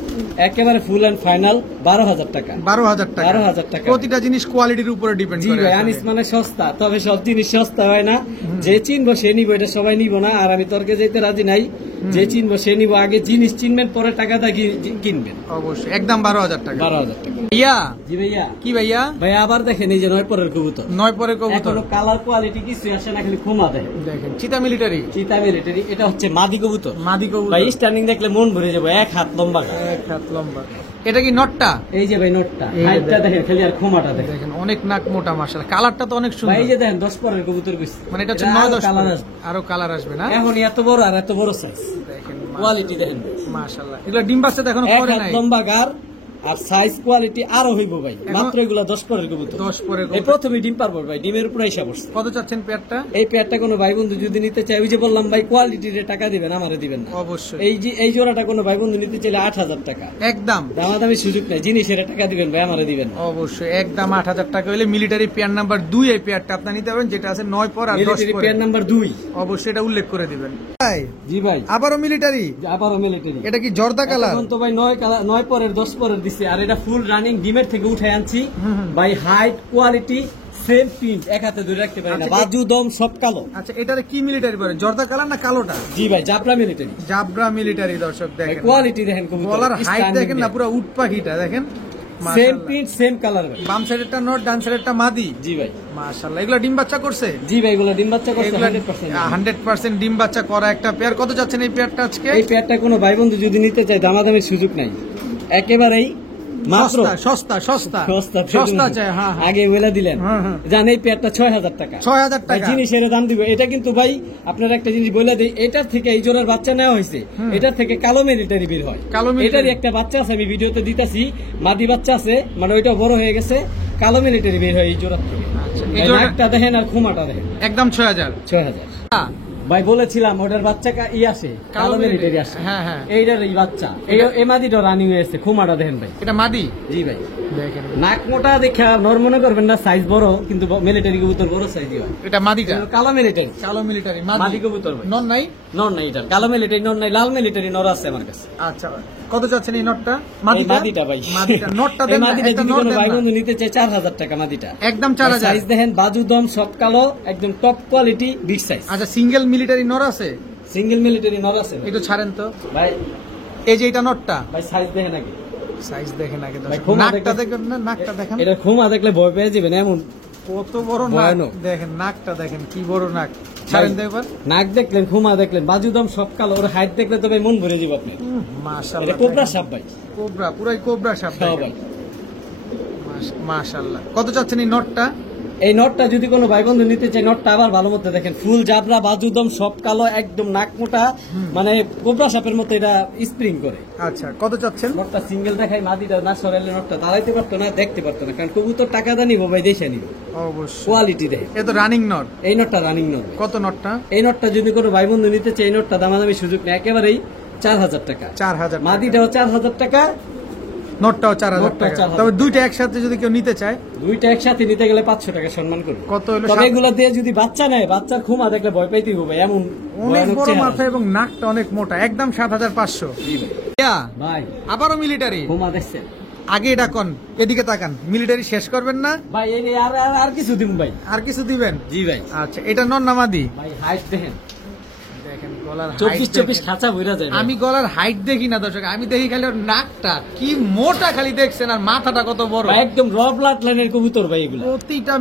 একেবারে ফুল এন্ড ফাইনাল 12,000 টাকা। 12,000 টাকা, 12,000 টাকা। প্রতিটা জিনিস কোয়ালিটির উপরে ডিপেন্ড জি করে। ভাই, আনিস মানে সস্তা, তবে সব জিনিস সস্তা হয় না। যে চিনবো সে নিব, এটা সবাই নিব না। আর আমি তর্কে যেতে রাজি নাই, যে চিনবো সে নিব। আগে জিনিস চিনবেন, পরে টাকাটা কিনবেন। অবশ্যই, একদম 12,000 টাকা। 12,000 টাকা। ভাইয়া, জি ভাইয়া। কি ভাইয়া? ভাই আবার দেখেন, এই যে 9 পরের কবুতর, 9 পরের কবুতর, এখনো কালার কোয়ালিটি কিছু আসে না, খালি ঘুমা দেয়। দেখেন চিতা মিলিটারি, চিতা মিলিটারি, এটা হচ্ছে মাদি কবুতর। মাদি কবুতর ভাই স্ট্যান্ডিং দেখলে মন ভরে যাবে, 1 হাত লম্বা, 1 হাত লম্বা। এটা কি নটটা? এই যে ভাই নোটটা, এই যে হাইটটা দেখেন, খালি আর খোমাটা দেখেন দেখেন অনেক নাক মোটা মাশাআল্লাহ, কালারটা তো অনেক ভাই। সুন্দর। এই যে দেখেন 10 পরের কবুতর কইছে, মানে এটা হচ্ছে 9-10 কালার পরে। আসবে আরো কালার আসবে না? এখন এত বড় আর এত বড় সাইজ, দেখেন কোয়ালিটি দেখেন মাশাআল্লাহ। এগুলো ডিম বাচ্চা তো এখনো এক করে হাত নাই। লম্বা গার আর সাইজ কোয়ালিটি আরো হইব ভাই। এখন- মাত্র এগুলা 10 পরের কবুতর, 10 পরের এই কবুতর। প্রথমে ডিম পারবো ভাই, ডিমের উপরে এসে পড়ছে। কত চাচ্ছেন পেয়ারটা? এই পেয়ারটা কোনো ভাই বন্ধু যদি নিতে চায়, ওই যে বললাম ভাই কোয়ালিটির টাকা দিবেন, আমারে দিবেন না। অবশ্যই এই যে এই জোড়াটা কোনো ভাই বন্ধু নিতে চাইলে 8000 টাকা, একদম। দামাদামি সুযোগ নাই, জিনিসের টাকা দিবেন ভাই, আমারে দিবেন না। অবশ্যই একদম 8000 টাকা হলে মিলিটারি পেয়ার নাম্বার 2 এই পেয়ারটা আপনি নিতে পারবেন, যেটা আছে 9 পর আর 10 মিলিটারি পর। Pair number 2। অবশ্যই এটা উল্লেখ করে দিবেন ভাই। জি ভাই, আবারও মিলিটারি, আবারও মিলিটারি। এটা কি জর্দা কালার? এখন তো ভাই 9 পরের 10 পরের দিছে, আর এটা ফুল রানিং ডিমের থেকে উঠে আনছি ভাই। হাইট কোয়ালিটি সেম প্রিন্ট, এক হাতে ধরে রাখতে পারি না, আচ্ছা, বাজু দম সব কালো। আচ্ছা এটারে কি মিলিটারি পরে, জর্দা কালার না কালোটা? জি ভাই, জাবরা মিলিটারি। জাবরা মিলিটারি। দর্শক দেখেন কোয়ালিটি দেখেন, কবুতর গলার হাইট দেখেন না, পুরো উট পাখিটা দেখেন সেম মাশাআল্লাহ। প্রিন্ট সেম কালার ভাই। বাম সাইডেরটা নট, ডান সাইডেরটা মাদি। জি ভাই, মাশাআল্লাহ। এগুলো ডিম বাচ্চা করছে? জি ভাই, এগুলো ডিম বাচ্চা করছে এগুলা 100%। 100% ডিম বাচ্চা করা একটা পেয়ার। কত যাচ্ছেন এই পেয়ারটা আজকে? এই পেয়ারটা কোনো ভাই বন্ধু যদি নিতে চায়, দামাদামির সুযোগ নাই, একেবারেই মাত্র সস্তা সস্তা সস্তা সস্তা সস্তা চাই। হ্যাঁ হ্যাঁ, আগে বলে দিলেন, হ্যাঁ, হ্যাঁ। জান এই পেয়ারটা 6000 টাকা। 6000 ভাই টাকা। জিনিসের দাম দিব। এটা কিন্তু ভাই আপনার একটা জিনিস বলে দিই, এটার থেকে এই জোড়ার বাচ্চা নেওয়া হয়েছে, এটার থেকে কালো মিলিটারি বের হয়। কালো military। এটারই একটা বাচ্চা আছে, আমি ভিডিওতে দিতেছি, মাদি বাচ্চা আছে, মানে ওইটা বড় হয়ে গেছে, কালো মিলিটারি বের হয় এই জোড়ার থেকে। আচ্ছা, এই ভাই জোড়া- নাকটা দেখেন আর খুমাটা দেখেন, একদম 6000। 6000। হ্যাঁ, ভাই বলেছিলাম ওটার বাচ্চা আসে, কালো মিলিটারি আসে। হ্যাঁ হ্যাঁ, এইটার এই বাচ্চা, এই মাদিটা রানিং হয়েছে, খুমাটা দেখেন ভাই। এটা মাদি। জি ভাই, দেখেন নাক মোটা দেখা নর মনে করবেন না, সাইজ বড়, কিন্তু মিলিটারি কবুতর বড় সাইজই হয়। এটা মাদিটা, কালো মিলিটারি, কালো মিলিটারি মাদি মাদি। কবুতর ভাই, নন নাই? নর নাই এটা, কালো মিলিটারি নর নাই, লাল মিলিটারি নর আছে আমার কাছে। আচ্ছা কত যাচ্ছেন এই নটটা? এই মাদিটা ভাই, মাদিটা নটটা এই দেন না, মাদিটা একটা যদি নট কোনো দেন ভাই না। বন্ধু নিতে চায় 4000 টাকা মাদিটা, একদম 4000। সাইজ দেখেন, বাজু দম সব কালো, একদম টপ কোয়ালিটি, বিগ সাইজ। আচ্ছা সিঙ্গেল মিলিটারি নর আছে? সিঙ্গেল মিলিটারি নর আছে ভাই। একটু ছাড়েন তো। ভাই এই যে এটা নটটা, ভাই সাইজ দেখেন আগে, সাইজ দেখেন আগে। ভাই, দর্শক। খুব নাকটা দেখেন। দেখেন না, নাকটা দেখেন এটা খুমা দেখলে ভয় পেয়ে যাবেন, এমন কত বড় নাক। ভয়ানক। দেখেন নাকটা দেখেন কি বড় নাক। ছাড়েন তো এবার। নাক দেখলেন, খুমা দেখলেন, বাজু দম সব কালো, ওর হাইট দেখলে তো ভাই মন ভরে যাবে আপনি। মাশাআল্লাহ। এটা কোবরা সাপ ভাই, কোবরা, পুরাই কোবরা সাপ। হ্যাঁ ভাই। মাশাআল্লাহ। কত চাচ্ছেন এই নটটা? এই নটটা যদি কোনো ভাই বন্ধু নিতে চায়, নটটা আবার ভালো মতো দেখেন, ফুল জাবরা, বাজুদম সব কালো, একদম নাক মোটা, মানে কোবরা সাপের মতো এটা স্প্রিং করে। আচ্ছা কত চাচ্ছেন? নটটা সিঙ্গেল দেখাই, মাদিটা না সরাইলে নটটা দাঁড়াইতে পারতো না, দেখতে পারতো না, কারণ কবুতর টাকা দা নিবো ভাই, দেখে নিব, অবশ্যই। কোয়ালিটি দেখে। এ তো রানিং নট। এই নটটা রানিং নট। কত নটটা? এই নটটা যদি কোনো ভাই বন্ধু নিতে চায়, এই নটটা দামাদামি সুযোগ নেই, একেবারেই 4000 টাকা। 4000। মাদিটাও 4000 টাকা, নটটাও 4000 নটটাও টাকা। 4000 তবে দুইটা একসাথে যদি কেউ নিতে চায় দুইটা একসাথে নিতে গেলে 500 টাকা সম্মান করবে। কত হলো? তবে এগুলা দিয়ে যদি বাচ্চা নেয়, বাচ্চার খুমা দেখলে ভয় পাইতেই হবে, এমন অনেক ভয়ানক বড় চেহারা। মাথা এবং নাকটা অনেক মোটা, একদম 7500। জি ভাই। ইয়া, ভাই আবারও মিলিটারি। খুমা দেখছেন আগে এটা কোন, এদিকে তাকান। মিলিটারি শেষ করবেন না? ভাই, এই আর কিছু দিন ভাই। আর কিছু দিবেন? জি ভাই। আচ্ছা এটা নর না মাদি? ভাই হাইট দেখেন, দেখেন গলার 24 খাঁচা বইরা যায় ভাই। আমি গলার হাইট দেখি না দর্শক, আমি দেখি খালি ওর নাকটা কি মোটা খালি দেখছেন, আর মাথাটা কত বড়। ভাই একদম র ব্লাড লাইনের কবুতর ভাই এগুলা। প্রতিটা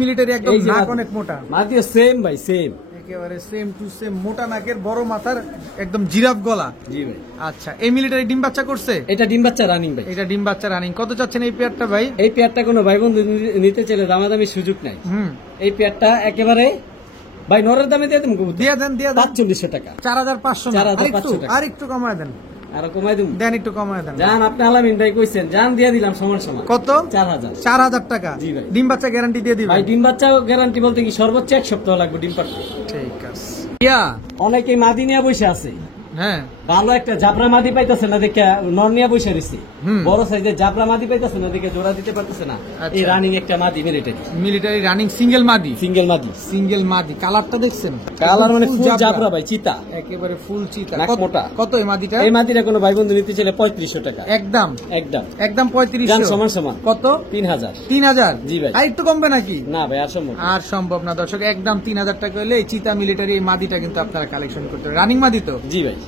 মিলিটারি একদম এই যে নাক মাদি। অনেক মোটা, মাদিও সেম ভাই, সেম। একেবারে সেম টু সেম, মোটা নাকের, বড় মাথার, একদম জিরাফ গলা। জি ভাই। আচ্ছা এই মিলিটারি ডিম বাচ্চা করছে? এটা ডিম বাচ্চা রানিং ভাই। এটা ডিম বাচ্চা রানিং। কত চাচ্ছেন এই পেয়ারটা ভাই? এই পেয়ারটা কোনো ভাই বন্ধু নিতে চাইলে দামাদামি সুযোগ নাই। এই পেয়ারটা একেবারে ভাই নরের দামে দিয়ে দেবো, দিয়ে দেন 4500 টাকা। 4500 না, 4500 টাকা। আর একটু কমায় দেন। আরো কমাই দেবো, দেন একটু কমায় দেন। জান আপনি আলামিন ভাই কইছেন, জান দিয়ে দিলাম সমান সমান। কত? 4000। 4000 টাকা। জি ভাই। ডিম বাচ্চা গ্যারান্টি দিয়ে দিবেন? ভাই ডিম বাচ্চা গ্যারান্টি বলতে কি সর্বোচ্চ 1 সপ্তাহ লাগবে ডিম পাড়তে। ঠিক আছে। ইয়া, অনেকে মাদি নিয়ে বসে আছে, হ্যাঁ ভালো একটা জাবরা মাদি পাইতেছে না দেখে নর নিয়ে বসে রয়েছে, হুম। বড় সাইজের জাবরা মাদি পাইতেছে না দেখে জোড়া দিতে পারতেছে না। আচ্ছা। এই রানিং একটা মাদি মিলিটারি, মিলিটারি রানিং সিঙ্গেল মাদি। সিঙ্গেল মাদি। সিঙ্গেল মাদি, কালারটা দেখছেন? কালার মানে ফুল জাবরা। জাবরা ভাই, চিতা একেবারে ফুল চিতা। নাক মোটা। কত এই মাদিটা? এই মাদিটা কোনো ভাই বন্ধু নিতে চাইলে 3500 টাকা। একদম একদম একদম জান 3500। সমান সমান। কত? 3000। 3000। জি ভাই। আর একটু কমবে নাকি? না ভাই আর সম্ভব না। আর সম্ভব না দর্শক, একদম 3000 টাকা হলে এই চিতা মিলিটারি এই মাদিটা কিন্তু আপনারা কালেকশন করতে পারেন। রানিং মাদি তো? জি ভাই।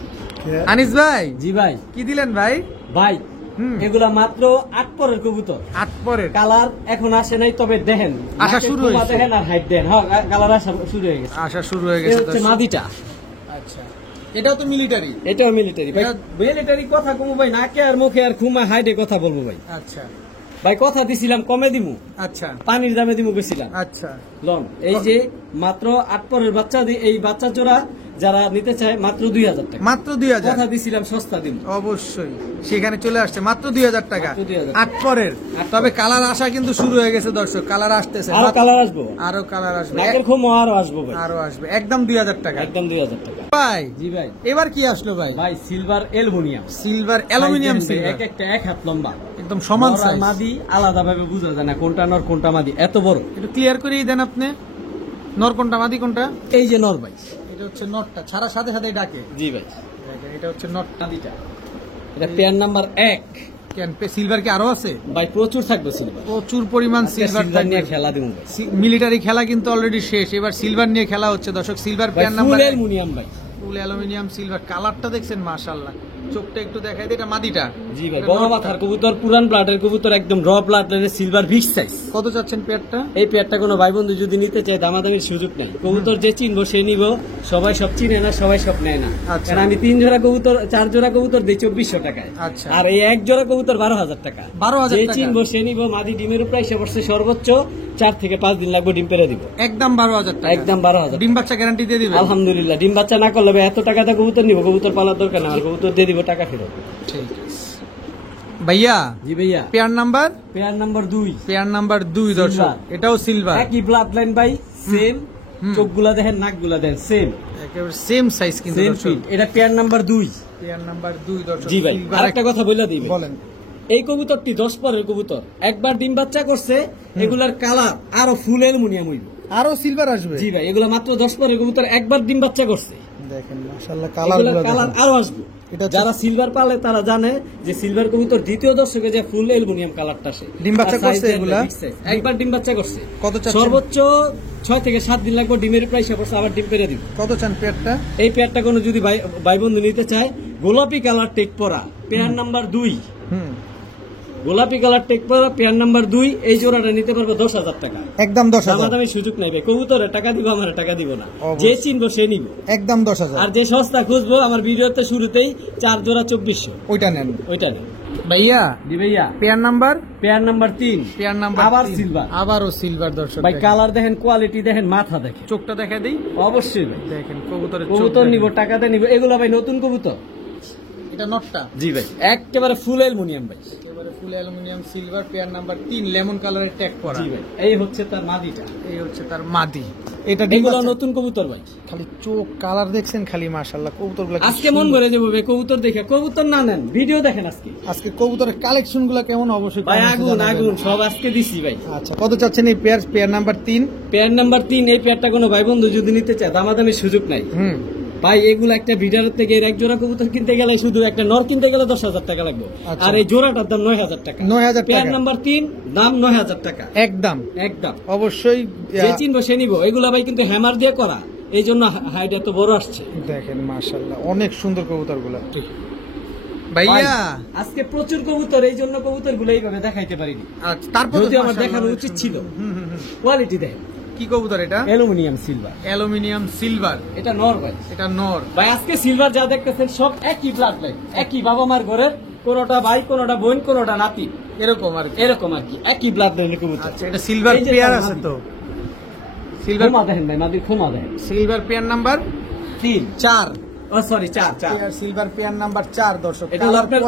আনিস ভাই জি ভাই। কি দিলেন ভাই? ভাই হুম। এগুলা মাত্র 8 পরের কবুতর, 8 পরের। কালার এখন আসে নাই, তবে দেখেন আসা নাকের শুরু খোপা হয়েছে। দেখেন আর হাইট দেন, হ্যাঁ কালার আসা শুরু হয়ে গেছে। আসা শুরু হয়ে এই গেছে হচ্ছে দর্শক। মাদিটা। আচ্ছা এটাও তো মিলিটারি। এটাও মিলিটারি ভাই। এটা- মিলিটারি কথা কমু ভাই, নাকে আর মুখে আর খুমা হাইডে কথা বলবো ভাই। আচ্ছা ভাই কথা দিছিলাম কমে দিমু, আচ্ছা পানির দামে দিমু বেশিলাম। আচ্ছা লন এই যে মাত্র 8 পরের বাচ্চা এই বাচ্চা জোড়া যারা নিতে চায় মাত্র 2000 টাকা। মাত্র 2000। কথা দিছিলাম সস্তা দিমু। অবশ্যই সেখানে চলে আসছে মাত্র 2000 টাকা। মাত্র 2000 8 পরের। আট তবে পরের। কালার আসা কিন্তু শুরু হয়ে গেছে দর্শক, কালার আসতেছে, আরো কালার আসবো, আরো কালার আসবে, নাকের খুমো আরো আসবো ভাই, আরো আসবে, একদম 2000 টাকা। একদম 2000 টাকা। ভাই জি ভাই। এবার কি আসলো ভাই? ভাই সিলভার অ্যালুমিনিয়াম, সিলভার অ্যালুমিনিয়াম ভাই, সিলভার, এক একটা এক হাত লম্বা, একদম সমান নর আর সাইজ। মাদি আলাদা ভাবে বোঝা যায় না কোনটা নর কোনটা মাদি, এত বড়। একটু ক্লিয়ার করেই দেন আপনি, নর কোনটা মাদি কোনটা? এই যে নর ভাই, এটা হচ্ছে নটটা, ছাড়া সাথে সাথেই ডাকে। জি ভাই। দেখেন, এটা হচ্ছে নট। মাদিটা এটা পেয়ার নাম্বার 1 কেন সিলভার কি আরো আছে? ভাই, প্রচুর থাকবে সিলভার। প্রচুর পরিমাণ সিলভার সিলভার নিয়ে খেলা দিব ভাই। মিলিটারি খেলা কিন্তু অলরেডি শেষ, এবার সিলভার নিয়ে খেলা হচ্ছে দর্শক। সিলভার ভাই পেয়ার ফুল নাম্বার অ্যালুমিনিয়াম ভাই। ফুল অ্যালুমিনিয়াম সিলভার, কালারটা দেখছেন মাশাআল্লাহ। চোখটা একটু দেখাই দিই, এটা মাদিটা। জি ভাই, এটা বড় নটটা। মাথার কবুতর, পুরান ব্লাডের কবুতর, একদম র ব্লাড লাইনের সিলভার বিগ সাইজ। কত চাচ্ছেন পেয়ারটা? এই পেয়ারটা কোনো ভাই বন্ধু যদি নিতে চায় দামাদামির সুযোগ নেই। কবুতর যে চিনবো সে নিব, সবাই সব চিনে না, সবাই সব নেয় না। আচ্ছা। কারণ আমি 3 জোড়া কবুতর 4 জোড়া কবুতর দিই 2400 টাকায়। আচ্ছা। আর এই এক জোড়া কবুতর 12,000 টাকা। 12,000 যে টাকা। চিনবো সে নিব। মাদি ডিমের উপরে এসে পড়ছে সর্বোচ্চ 4 থেকে 5 দিন লাগবে ডিম পেরে দিব। একদম 12,000 টাকা। একদম 12,000। ডিম বাচ্চা গ্যারান্টি দিয়ে দিবেন? আলহামদুলিল্লাহ। ডিম বাচ্চা না করলে ভাই এত টাকা দিয়ে কবুতর নিব, কবুতর পালার দরকার না, আর কবুতর দিয়ে দিব টাকা ফেরত। ঠিক আছে ভাইয়া। জি ভাইয়া। Pair number? Pair number 2। Pair number 2 দর্শক, Silver। এটাও সিলভার। একই ব্লাড লাইন ভাই, সেম চোখগুলা দেখেন, নাকগুলা দেখেন সেম, একেবারে সেম সাইজ কিন্তু সেম দর্শক। ফিট। এটা পেয়ার নাম্বার 2। পেয়ার নাম্বার 2 দর্শক। জি ভাই, silver আরেকটা কথা বলে দিই ভাই। বলেন। এই কবুতরটি 10 পরের কবুতর, একবার ডিম বাচ্চা করছে, এগুলার কালার আরো ফুল অ্যালুমিনিয়াম হইব। আরো সিলভার আসবে? জি ভাই, এগুলা মাত্র 10 পরের কবুতর, একবার ডিম বাচ্চা করছে, দেখেন মাশাআল্লাহ এগুলার কালার কালার আরো আসবে। এটা হচ্ছে- যারা সিলভার পালে তারা জানে যে সিলভার কবুতর দ্বিতীয় দর্শকে যে ফুল অ্যালুমিনিয়াম কালারটা আসে। ডিম বাচ্চা আর করছে size এগুলা? big size। একবার ডিম বাচ্চা করছে। কত চাচ্ছেন? সর্বোচ্চ 6 থেকে 7 দিন লাগবে ডিমের প্রাইস পড়ছে, আবার ডিম পেরে দিব। কত চান পেয়ারটা? এই পেয়ারটা কোনো যদি ভাই বন্ধু নিতে চায়, গোলাপি কালার টেক পরা পেয়ার নাম্বার 2, হুম, গোলাপি কালার টেক পরা পেয়ার নাম্বার 2, এই জোড়াটা নিতে পারবে 10,000 টাকা। একদম 10,000। দামাদামি সুযোগ নাই ভাই, কবুতরের টাকা দিব, আমার টাকা দিব না। অবশ্যই। যে চিনবো সে নিব। একদম 10,000। আর যে সস্তা খুঁজবো, আমার ভিডিওতে শুরুতেই 4 জোড়া 2400, ওইটা নেন ওইটা নেই। ভাইয়া। দি ভাইয়া। Pair number? Pair number 3। Pair number আবার 3। সিলভার। আবারও সিলভার দর্শক। ভাই দেখেন। কালার দেখেন, কোয়ালিটি দেখেন, মাথা দেখেন। চোখটা দেখা দেই। অবশ্যই ভাই, দেখেন কবুতরের চোখ কবুতর দেখেন। নিব, টাকাতে নিব। এগুলো ভাই নতুন কবুতর। এটা নটটা। জি ভাই, একেবারে ফুল অ্যালুমিনিয়াম ভাই। একেবারে ফুল aluminium silver, pair number 3, lemon কালারের ট্যাগ করা। জি ভাই, এই হচ্ছে তার মাদিটা। এই হচ্ছে তার মাদি। এটা ডিম এগুলো বাচ্চা। নতুন কবুতর ভাই। খালি চোখ কালার দেখছেন, খালি মাশাআল্লাহ কবুতরগুলো কি আজকে মন সুন্দর। ভরে যাবো ভাই কবুতর দেখে। কবুতর না নেন, ভিডিও দেখেন আজকে। আজকে কবুতরের কালেকশন গুলো কেমন অবশ্যই ভাই comments এ আগুন জানাবেন। আগুন সব আজকে দিছি ভাই। আচ্ছা, কত চাচ্ছেন এই পেয়ার নাম্বার 3? পেয়ার নাম্বার 3, এই পেয়ারটা কোনো ভাই বন্ধু যদি নিতে চায় দামাদামির সুযোগ নাই হুম, ভাই। এগুলো একটা ভিডিওর থেকে এক জোড়া কবুতর কিনতে গেলে, শুধু একটা নর কিনতে গেলে 10,000 টাকা লাগবে। আচ্ছা। আর এই জোড়াটার দাম 9,000 টাকা। 9,000 পেয়ার টাকা। নাম্বার 3 দাম 9,000 টাকা একদম একদম। অবশ্যই। যে চিনবো সে নিবো। এগুলা ভাই কিন্তু হ্যামার দিয়ে করা, এই জন্য হাইট এত বড় আসছে। দেখেন মাশাআল্লাহ অনেক সুন্দর কবুতরগুলো। ভাই, ভাইয়া আজকে প্রচুর কবুতর, এই জন্য কবুতর গুলো এইভাবে দেখাইতে পারিনি। আচ্ছা, তারপর যদি আমার দেখানো উচিত ছিল। কোয়ালিটি দেখেন, কি কবুতর এটা? Aluminium silver. Aluminium silver. এটা নর ভাই। এটা নর। ভাই আজকে সিলভার যা দেখতেছেন সব একই ব্লাড লাইন, একই বাবা মার ঘরের, কোনোটা ভাই, কোনোটা বোন, কোনোটা নাতি, এরকম আর কি। এরকম আর কি, একই ব্লাড লাইনের কবুতর। আচ্ছা, এটা সিলভার এই যে পেয়ার তার আছে মাদি। তো? সিলভার খোমা দেখেন ভাই, মাদির খোমা দেখেন। Silver pair number 3, 4। ও sorry 4। Pair silver pair number 4 দর্শক। এটা হলো আপনার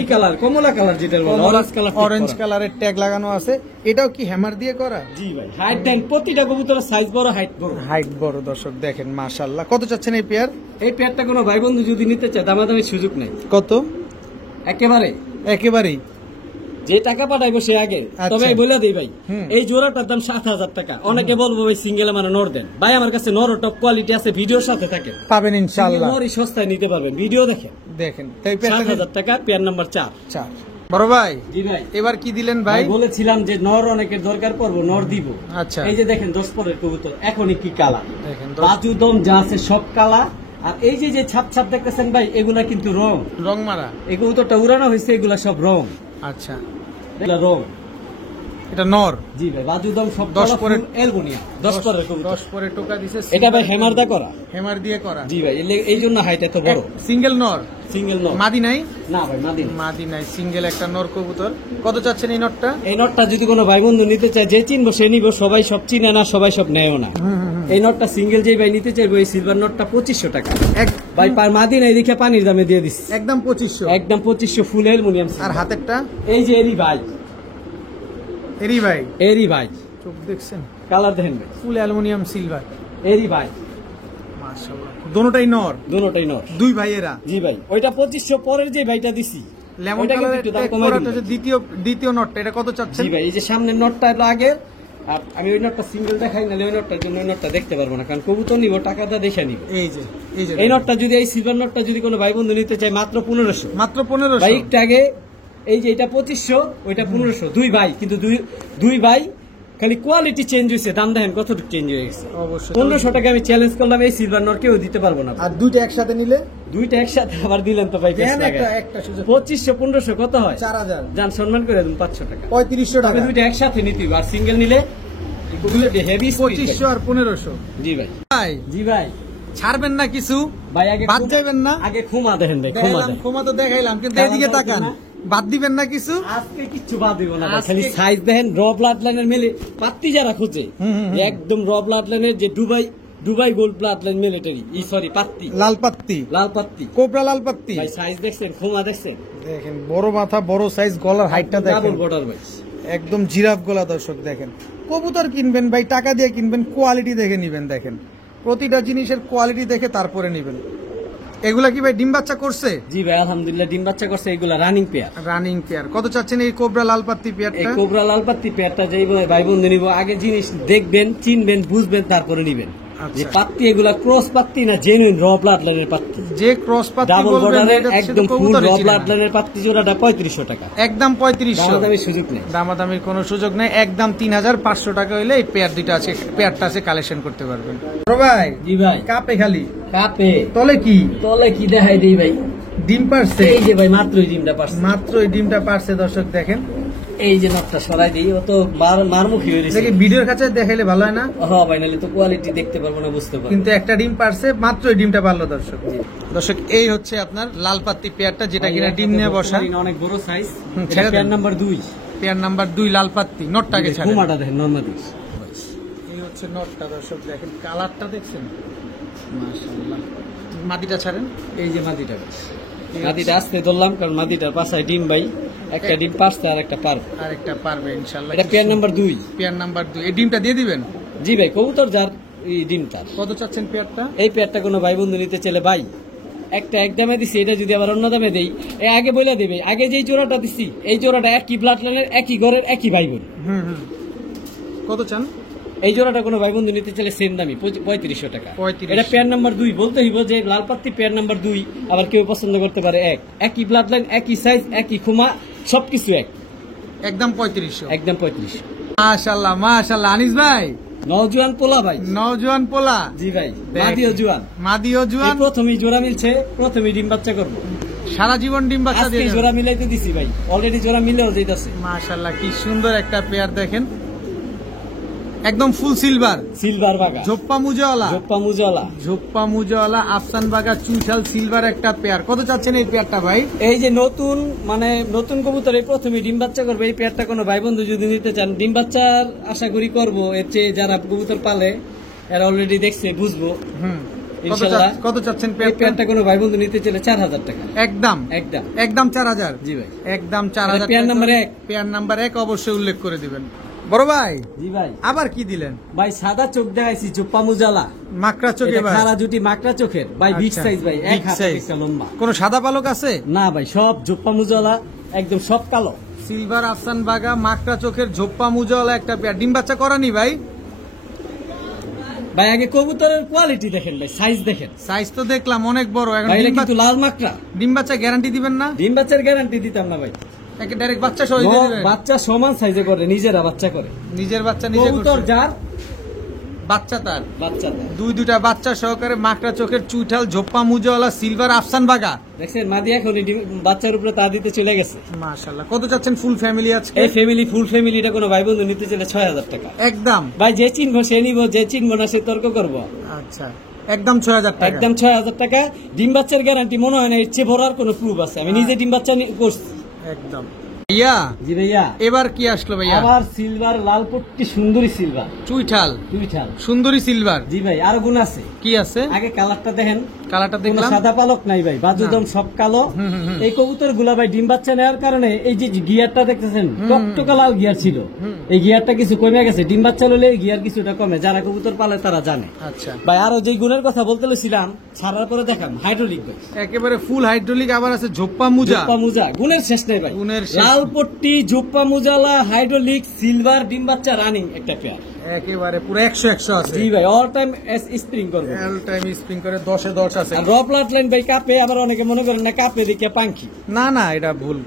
ই কালার, কমলা কালার, যেটা বলে অরেঞ্জ কালার। অরেঞ্জ কালারের ট্যাগ লাগানো আছে। এটাও কি হ্যামার দিয়ে করা? জি ভাই, হাইট দেন, প্রতিটা কবুতরের সাইজ বড়, হাইট বড়। হাইট বড় দর্শক, দেখেন মাশাআল্লাহ। কত চাচ্ছেন এই পেয়ার? এই পেয়ারটা কোনো ভাই বন্ধু যদি নিতে চায় দামাদামির সুযোগ নাই কত? একেবারে। একেবারেই যে টাকা পাঠাইবো সে আগে। আচ্ছা। তবে বলে দিই ভাই, হুম। এই জোড়াটার দাম 7,000 টাকা। অনেকে বলবো ভাই সিঙ্গেল আমার নর দেন, ভাই আমার কাছে নর টপ কোয়ালিটি আছে, ভিডিওর সাথে থাকে, পাবেন ইনশাআল্লাহ। নরই সস্তায় নিতে পারবেন, ভিডিও দেখেন। দেখেন তাই পেয়ারটা 7,000 টাকা, পেয়ার নাম্বার 4। 4। বড় ভাই জি ভাই, এবার কি দিলেন ভাই? ভাই বলেছিলাম যে নর অনেকের দরকার পড়বো, নর দিব। আচ্ছা, এই যে দেখেন 10 পরের কবুতর, এখনই কি কালা, দেখেন বাজু দম যা আছে সব কালা। আর এই যে যে ছাপ ছাপ দেখতেছেন ভাই, এগুলা কিন্তু রং। রং মারা। এই কবুতরটা উড়ানো হয়েছে, এগুলা সব রং। আচ্ছা, এগুলা রং। এটা নর। জি ভাই বাজুদম সব 10 পরে অ্যালুমিনিয়াম 10 পরের কবুতর। 10 পরে টোকা দিছে। এটা ভাই হেমারদা করা। হেমার দিয়ে করা। জি ভাই এই জন্য হাইট এত বড়। সিঙ্গেল নর। সিঙ্গেল নর। মাদি নাই? না ভাই মাদি নাই, সিঙ্গেল একটা নর কবুতর। কত চাচ্ছেন এই নরটা? এই নটটা যদি কোনো ভাই বন্ধু নিতে চায়, যে চিনবো সে নিব, সবাই সব চিনে না, সবাই সব নেয়ও না। এই নটটা সিঙ্গেল যে ভাই নিতে চাইবো, এই সিলভার নটটা 2500 টাকা ভাই। মাদি নাই দেখে পানির দামে দিয়ে দিচ্ছি একদম 2500। একদম 2500 ফুল অ্যালুমিনিয়াম। আর হাতেরটা? এই যে এরি ভাই, এরি ভাই চোখ দেখছেন, কালার দেখেন ভাই, ফুল অ্যালুমিনিয়াম সিলভার। এরি ভাই মাশাআল্লাহ, দোনোটাই নর। দুটোটাই নর। দুই ভাইয়েরা। জি ভাই, ওইটা 2500 পরের যে ভাইটা দিছি, লেমন ওইটা কিন্তু কালারের একটু দাম ট্যাগ কমাই করাটা দিবেন। যে দ্বিতীয় নটটা, এটা কত চাচ্ছেন? জি ভাই, এই যে সামনের নটটা হলো আগে, আর আমি ওই নটটা সিঙ্গেল দেখাই না, ওই নটটার জন্য ওই নটটা দেখতে পারবো না, কারণ কবুতর নিব, টাকাটা দেখে নিব। এই যে এই নটটা যদি, এই সিলভার নটটা যদি কোনো ভাই বন্ধু নিতে চায়, মাত্র 1500। মাত্র 1500 ভাই একটু আগে এই যে এটা 2500, ওইটা 1500। দুই ভাই, কিন্তু দুই ভাই খালি কোয়ালিটি চেঞ্জ হয়েছে, দাম দেখেন কতটুকু চেঞ্জ হয়ে গেছে। অবশ্যই 1500 টাকা আমি চ্যালেঞ্জ করলাম, এই সিলভার নট কেউ দিতে পারবো না। আর দুইটা একসাথে নিলে? দুইটা একসাথে আবার দিলেন তো ভাই, একটা সুযোগ। 2500 1500 কত হয়? 4000। জান সম্মান করে দিন 500 টাকা। 3500 টাকা। তবে দুইটা একসাথে নিতে হবে, আর সিঙ্গেল নিলে হেভি 2500 আর 1500। জি ভাই। ভাই জি ভাই, ছাড়বেন না কিছু? ভাই আগে বাদ যাবেন না? আগে ক্ষমা দেখেন ভাই, ক্ষমা দেখাইলাম, দেন। ক্ষমা তো দেখাইলাম, কিন্তু কালার এদিকে দাও তাকান, কিনা? বাদ দিবেন না কিছু? আজকে কিচ্ছু বাদ দিব না ভাই, আজকে- খালি সাইজ দেখেন, র ব্লাড লাইনের মেলে পাত্তি যারা খোঁজে, একদম র ব্লাড লাইনের যে Dubai gold blood line military, sorry পাত্তি, লাল পাত্তি, লাল পাত্তি, কোবরা লাল পাত্তি। ভাই সাইজ দেখছেন, ক্ষমা দেখছেন, দেখেন বড় মাথা, বড় সাইজ, গলার হাইটটা দেখেন, ডাবল বর্ডার ভাই। একদম জিরাফ গলা। দর্শক দেখেন, কবুতর কিনবেন ভাই টাকা দিয়ে কিনবেন, কোয়ালিটি দেখে নিবেন। দেখেন প্রতিটা জিনিসের কোয়ালিটি দেখে তারপরে নিবেন। এগুলা কি ভাই ডিম বাচ্চা করছে? জি ভাই আলহামদুলিল্লাহ ডিম বাচ্চা করছে, এগুলা রানিং পেয়ার। Running pair. কত চাচ্ছেন এই কোবরা লাল পাত্তি এই পেয়ারটা? কোবরা লাল পাত্তি পেয়ারটা যেই ভাই বন্ধু নিব, আগে জিনিস দেখবেন, চিনবেন, বুঝবেন, তারপরে নিবেন। আচ্ছা। যে পাত্তি এগুলা ক্রস পাত্তি না, জেনুইন র ব্লাড লাইনের পাত্তি, যে ক্রস পাত্তি ডাবল বলবেন বর্ডারের এটা একদম ফুল কবুতরই র চিনে ব্লাড না। লাইনের পাত্তি জোড়াটা 3500 টাকা। একদম 3500। দামাদামির সুযোগ নেই। দামাদামির কোনো সুযোগ নেই, একদম 3500 টাকা হইলে এই পেয়ার দুইটা আছে, পেয়ারটা আছে, কালেকশন করতে পারবেন। বড় ভাই জি ভাই, কাপে খালি কাপে তলে কি তলে কি দেখাই দেই ভাই, ডিম পারছে? এই যে ভাই মাত্রই ডিমটা পারছে, মাত্র এই ডিমটা পারছে। দর্শক দেখেন, এই যে নটটা সরাই দিই, ও তো মারমুখী হয়ে গেছে। দেখি ভিডিওর কাছে দেখাইলে ভালো হয় না? হ্যাঁ ভাই, নাহলে তো কোয়ালিটি দেখতে পারবো না, বুঝতে পারবো। কিন্তু একটা ডিম পারছে, মাত্র এই ডিমটা পারলো। দর্শক দর্শক এই হচ্ছে আপনার লাল পাত্তি পেয়ারটা, যেটা কিনা ডিম নিয়ে বসা। অনেক বড় সাইজ। ছেড়ে দেন। Pair number 2। পেয়ার নাম্বার 2 লাল পাত্তি। নটটাকে ছাড়েন। ঘুমাটা দেখেন নরমালি। এই হচ্ছে নটটা। দর্শক দেখেন কালারটা দেখছেন, মাশাআল্লাহ। মাদিটা ছাড়েন। এই যে মাদিটা, মাদিটা আসতে ধরলাম কারণ মাদিটার পাশায় ডিম ভাই, একটা ডিম পারছে আর একটা পারবে। আর একটা পারবে ইনশাআল্লাহ। এটা পেয়ার নাম্বার 2। Pair number 2। এই ডিমটা দিয়ে দিবেন? জি ভাই, কবুতর যার এই ডিম তার। কত চাচ্ছেন পেয়ারটা? এই পেয়ারটা কোনো ভাই বন্ধু নিতে চাইলে ভাই, একটা এক দামে দিছি, এটা যদি আবার অন্য দামে দেই, আগে বলে দেবে, আগে যেই জোড়াটা দিছি, এই জোড়াটা একই ব্লাড লাইনের, একই ঘরের, একই ভাই বোন। কত চান? এই জোড়াটা কোনো ভাই বন্ধু নিতে চাইলে সেম দামি 3500 টাকা। 3500। এটা পেয়ার নাম্বার 2 বলতে হইব, যে লাল পাত্তি পেয়ার নাম্বার 2। আবার কেউ পছন্দ করতে পারে একই ব্লাড লাইন, একই সাইজ, একই খুমা, সবকিছু এক, একদম 3500। একদম 3500। মাশাআল্লাহ মাশাআল্লাহ। আনিস ভাই নওজোয়ান পোলা ভাই। নওজোয়ান পোলা। জি ভাই, দেখ। মাদিও জোয়ান। মাদিও জোয়ান। প্রথমেই জোড়া মিলছে, প্রথমেই ডিম বাচ্চা করবো, সারা জীবন ডিম বাচ্চা আজকে দিয়ে জোড়া মিলাইতে দিছি ভাই, অলরেডি জোড়া মিলেও যাইতাছে। মাশাআল্লাহ, কি সুন্দর একটা পেয়ার দেখেন, একদম ফুল সিলভার, সিলভার বাগা, ঝোপ্পা মুজাওয়ালা, জোপ্পা মুজালা। ঝোপ্পা মুজাওয়ালা আফসান বাগা চুনশাল সিলভার একটা পেয়ার। কত চাচ্ছেন এই পেয়ারটা ভাই? এই যে নতুন, মানে নতুন কবুতর এই প্রথমে ডিম বাচ্চা করবে, এই পেয়ারটা কোনো ভাই বন্ধু যদি নিতে চান, ডিম বাচ্চার আশা করি করবো, এর চেয়ে যারা কবুতর পালে এরা অলরেডি দেখছে, বুঝবো। ইনশাআল্লাহ। কত চাচ্ছেন এই পেয়ারটা? পেয়ারটা কোনো ভাই বন্ধু নিতে চাইলে 4000 টাকা। একদম একদম একদম 4000। জি ভাই, একদম 4000। Pair number 1। পেয়ার নাম্বার 1 অবশ্যই উল্লেখ করে দিবেন। বড় ভাই জি ভাই, আবার কি দিলেন ভাই সাদা চোখ দেখাইছি, জোপ্পা মুজালা, মাকড়া চোখে এটা ভাই? খাড়া জুটি মাকড়া চোখের ভাই, বিগ আচ্ছা, সাইজ ভাই, big এক হাত size। একটা লম্বা। কোন সাদা পালক আছে? না ভাই, সব জোপ্পা মুজালা, একদম সব কালো। সিলভার আফসান বাগা মাকড়া চোখের ঝোপ্পা মুজাওয়ালা একটা পেয়ার। ডিম বাচ্চা করানি ভাই? ভাই আগে কবুতরের কোয়ালিটি দেখেন ভাই, সাইজ দেখেন। সাইজ তো দেখলাম অনেক বড়। এখন ভাই এটা ডিম কিন্তু লাল মাকড়া। ডিম বাচ্চা গ্যারান্টি দিবেন না? ডিম বাচ্চার গ্যারান্টি দিতাম না ভাই, একে ডাইরেক্ট বাচ্চা সহ দিয়ে দিবেন? বাচ্চা সমান সাইজে করে, নিজেরা বাচ্চা করে। নিজের বাচ্চা নিজে কবুতর করছে। যার বাচ্চা তার বাচ্চা দুইটা বাচ্চা সহকারে মাকড়া চোখের চুইঠাল ঝোপ্পা মুজওয়ালা সিলভার আফসান বাগা দেখছেন মাদি এখন বাচ্চার উপরে তা দিতে চলে গেছে। মাশাআল্লাহ। কত চাচ্ছেন ফুল ফ্যামিলি আজকে? এই ফ্যামিলি ফুল ফ্যামিলিটা কোনো ভাই বন্ধু নিতে চলে 6000 টাকা একদম। ভাই যে চিনবো সে নিব, যে চিনবো না সে তর্ক করবো। আচ্ছা একদম 6000 টাকা। একদম 6000 টাকা। ডিম বাচ্চার গ্যারান্টি মনে হয় না এর চেয়ে বড় আর কোনো প্রুফ আছে। আমি নিজে ডিম বাচ্চা করছি। একদম। ভাইয়া জি ভাইয়া এবার কি আসলো ভাইয়া? আবার সিলভার লাল পট্টি সুন্দরী সিলভার চুইঠাল চুইঠাল সুন্দরী সিলভার। জি ভাই আরো গুণ আছে। কি আছে? আগে কালারটা দেখেন, কালারটা কোনো দেখলাম। সাদা পালক নাই ভাই, বাজুদম সব কালো। এই কবুতর গুলা ভাই ডিম বাচ্চা নেওয়ার কারণে এই যে গিয়ারটা দেখতেছেন টকটকা লাল গিয়ার ছিল, এই গিয়ারটা কিছু কমে গেছে। ডিম বাচ্চা হলে এই গিয়ার কিছুটা কমে, যারা কবুতর পালে তারা জানে। আচ্ছা ভাই আরো যে গুণের কথা বলতে ছিলাম ছাড়ার পরে দেখাম হাইড্রোলিক ভাই, একেবারে ফুল হাইড্রোলিক। আবার আছে ঝোপ্পা মুজা। জোপ্পা মুজা, গুণের শেষ নেই ভাই। গুণের শেষ লাল পট্টি জোপ্পা মুজালা হাইড্রোলিক সিলভার ডিম বাচ্চা রানিং একটা পেয়ার। একেবারে পুরো 100 আছে। জি ভাই অল টাইম স্প্রিং করবে, অল টাইম স্প্রিং করে 10 এ 10 আছে। আর র প্লাট লাইন ভাই কাপে, আবার অনেকে মনে করেন না কাপে দেখে পাঙ্কি। না না এটা ভুল।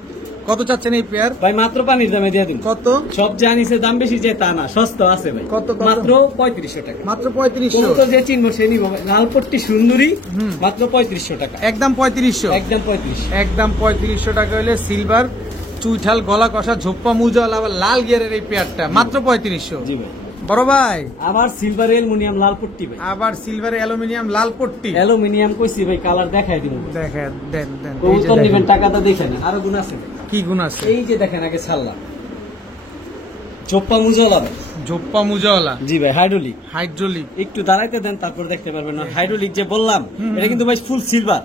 কত চাচ্ছেন এই পেয়ার? ভাই মাত্র পানির দামে দিয়ে দিন। কত? সব জানিছে দাম বেশি যে তা না, সস্তা আছে ভাই। কত? মাত্র 3500 টাকা। মাত্র 3500। কবুতর যে চিনবো সে নিব ভাই। লাল পট্টি সুন্দরী মাত্র 3500 টাকা। একদম 3500। একদম 3500। একদম 3500 টাকা হলে সিলভার চুইঠাল গলা কষা ঝোপ্পা মুজাওয়ালা আবার লাল গিয়ারের এই পেয়ারটা মাত্র 3500। জি ভাই। বড় ভাই আবার সিলভার অ্যালুমিনিয়াম লাল পট্টি ভাই। আবার সিলভার অ্যালুমিনিয়াম লাল পট্টি। অ্যালুমিনিয়াম কইছি ভাই, কালার দেখাই দিব। দেখেন দেন দেন। এই যে কবুতর দেখেন। নেবেন টাকাটা দেখেন। আরো গুণ আছে ভাই। কি গুণ আছে? এই যে দেখেন আগে ছাড়লাম চোপ্পা মুজলা ভাই। ঝোপ্পা মুজাওয়ালা। জি ভাই হাইড্রোলিক। হাইড্রোলিক। একটু দাঁড়াইতে দেন তারপর দেখতে পারবেন। হাইড্রোলিক যে বললাম এটা কিন্তু ভাই ফুল সিলভার।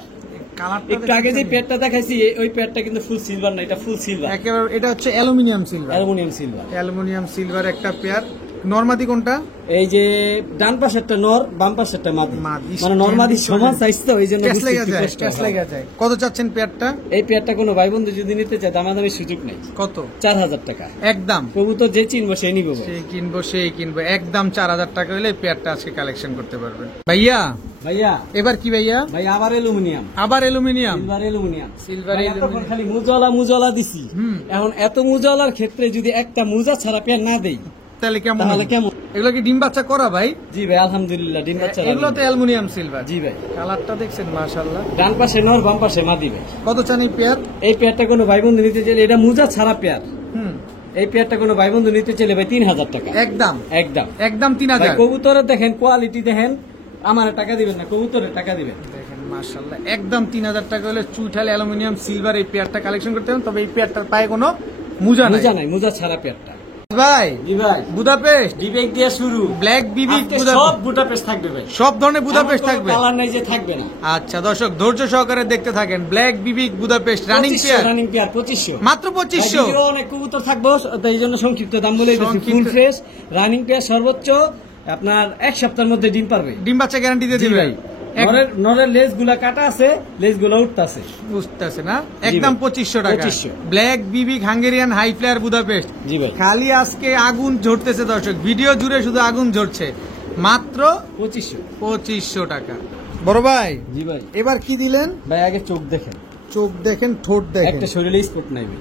কালারটা একটু আগে যে পেটটা দেখাইছি ওই পেটটা কিন্তু ফুল সিলভার না, এটা ফুল সিলভার, একেবারে এটা হচ্ছে aluminium silver. Aluminium silver. Aluminium silver একটা পেয়ার। নরমাদি কোনটা? এই যে ডান পাশেরটা নর, বাম পাশেরটা মাদি। মাদি। মানে নরমাদি সমান সাইজ তো এই জন্য ক্যাশ বুঝতে লেগে একটু যায়, কষ্ট ক্যাশ হয়। লেগে যায়। কত চাচ্ছেন পেয়ারটা? এই পেয়ারটা কোনো ভাই বন্ধু যদি নিতে চায় দামাদামি সুযোগ নেই। কত? 4000 টাকা। একদম। কবুতর যে চিনবো সে নিব ভাই। সেই কিনবো সেই কিনবো। একদম 4000 টাকা হলে এই পেয়ারটা আজকে কালেকশন করতে পারবেন। ভাইয়া ভাইয়া এবার কি ভাইয়া? ভাই আবার অ্যালুমিনিয়াম। আবার অ্যালুমিনিয়াম। Silver aluminium. সিলভার ভাই অ্যালুমিনিয়াম। এতক্ষণ খালি মুজালা দিছি। এখন এত মুজালার ক্ষেত্রে যদি একটা মুজা ছাড়া পেয়ার না দেই তাহলে কেমন তাহলে হবে? কেমন? এগুলো কি ডিম বাচ্চা করা ভাই? জি ভাই আলহামদুলিল্লাহ ডিম বাচ্চা। এগুলো তো অ্যালুমিনিয়াম সিলভার। জি ভাই। কালারটা দেখছেন মাশাআল্লাহ। ডান পাশে নর, বাম পাশে মাদি ভাই। কত চান এই পেয়ার? এই পেয়ারটা কোনো ভাই বন্ধু নিতে চাইলে, এটা মুজা ছাড়া পেয়ার, এই পেয়ারটা কোনো ভাই বন্ধু নিতে চাইলে ভাই 3000 টাকা। একদম একদম একদম ভাই 3000। কবুতরের দেখেন কোয়ালিটি দেখেন, আমার টাকা দিবেন না, কবুতরের টাকা দিবেন। দেখেন মাশাআল্লাহ একদম 3000 টাকা হলে চুইঠাল অ্যালুমিনিয়াম সিলভার এই পেয়ারটা কালেকশন করতে হবে। তবে এই পেয়ারটার পায়ে কোনো মুজা নাই। মুজা নাই, মুজা ছাড়া পেয়ারটা। ভাই জি ভাই বুদাপেস্ট ডিবেক দিয়ে শুরু। ব্ল্যাক বিবি আজকে সব বুদাপেস্ট থাকবে ভাই, সব ধরনের বুদাপেস্ট থাকবে। কালার নাই যে থাকবে না। আচ্ছা দর্শক ধৈর্য সহকারে দেখতে থাকেন। ব্ল্যাক বিবি Budapest running pair running pair 2500 মাত্র 2500। ভিডিও অনেক কবুতর থাকবো তাই এই জন্য সংক্ষিপ্ত দাম বলে দিচ্ছি। সংক্ষিপ্ত। ফুল ফ্রেশ রানিং পেয়ার সর্বোচ্চ আপনার 1 সপ্তাহের মধ্যে ডিম পারবে। ডিম বাচ্চা গ্যারান্টি দিয়ে জি দিবে ভাই। নরের লেজ গুলা কাটা আছে, লেজ গুলা উঠতেছে। বুঝতেছে না? একদম ভাই। 2500 টাকা। 2500 ব্ল্যাক বিবি হাঙ্গেরিয়ান হাই ফ্লায়ার বুদাপেস্ট। জি ভাই খালি আজকে আগুন ঝরতেছে দর্শক, ভিডিও জুড়ে শুধু আগুন ঝরছে। মাত্র 2500 টাকা। বড় ভাই জি ভাই। এবার কি দিলেন? ভাই আগে চোখ দেখেন, চোখ দেখেন, ঠোঁট দেখেন। একটা শরীরে স্পট নাই ভাই,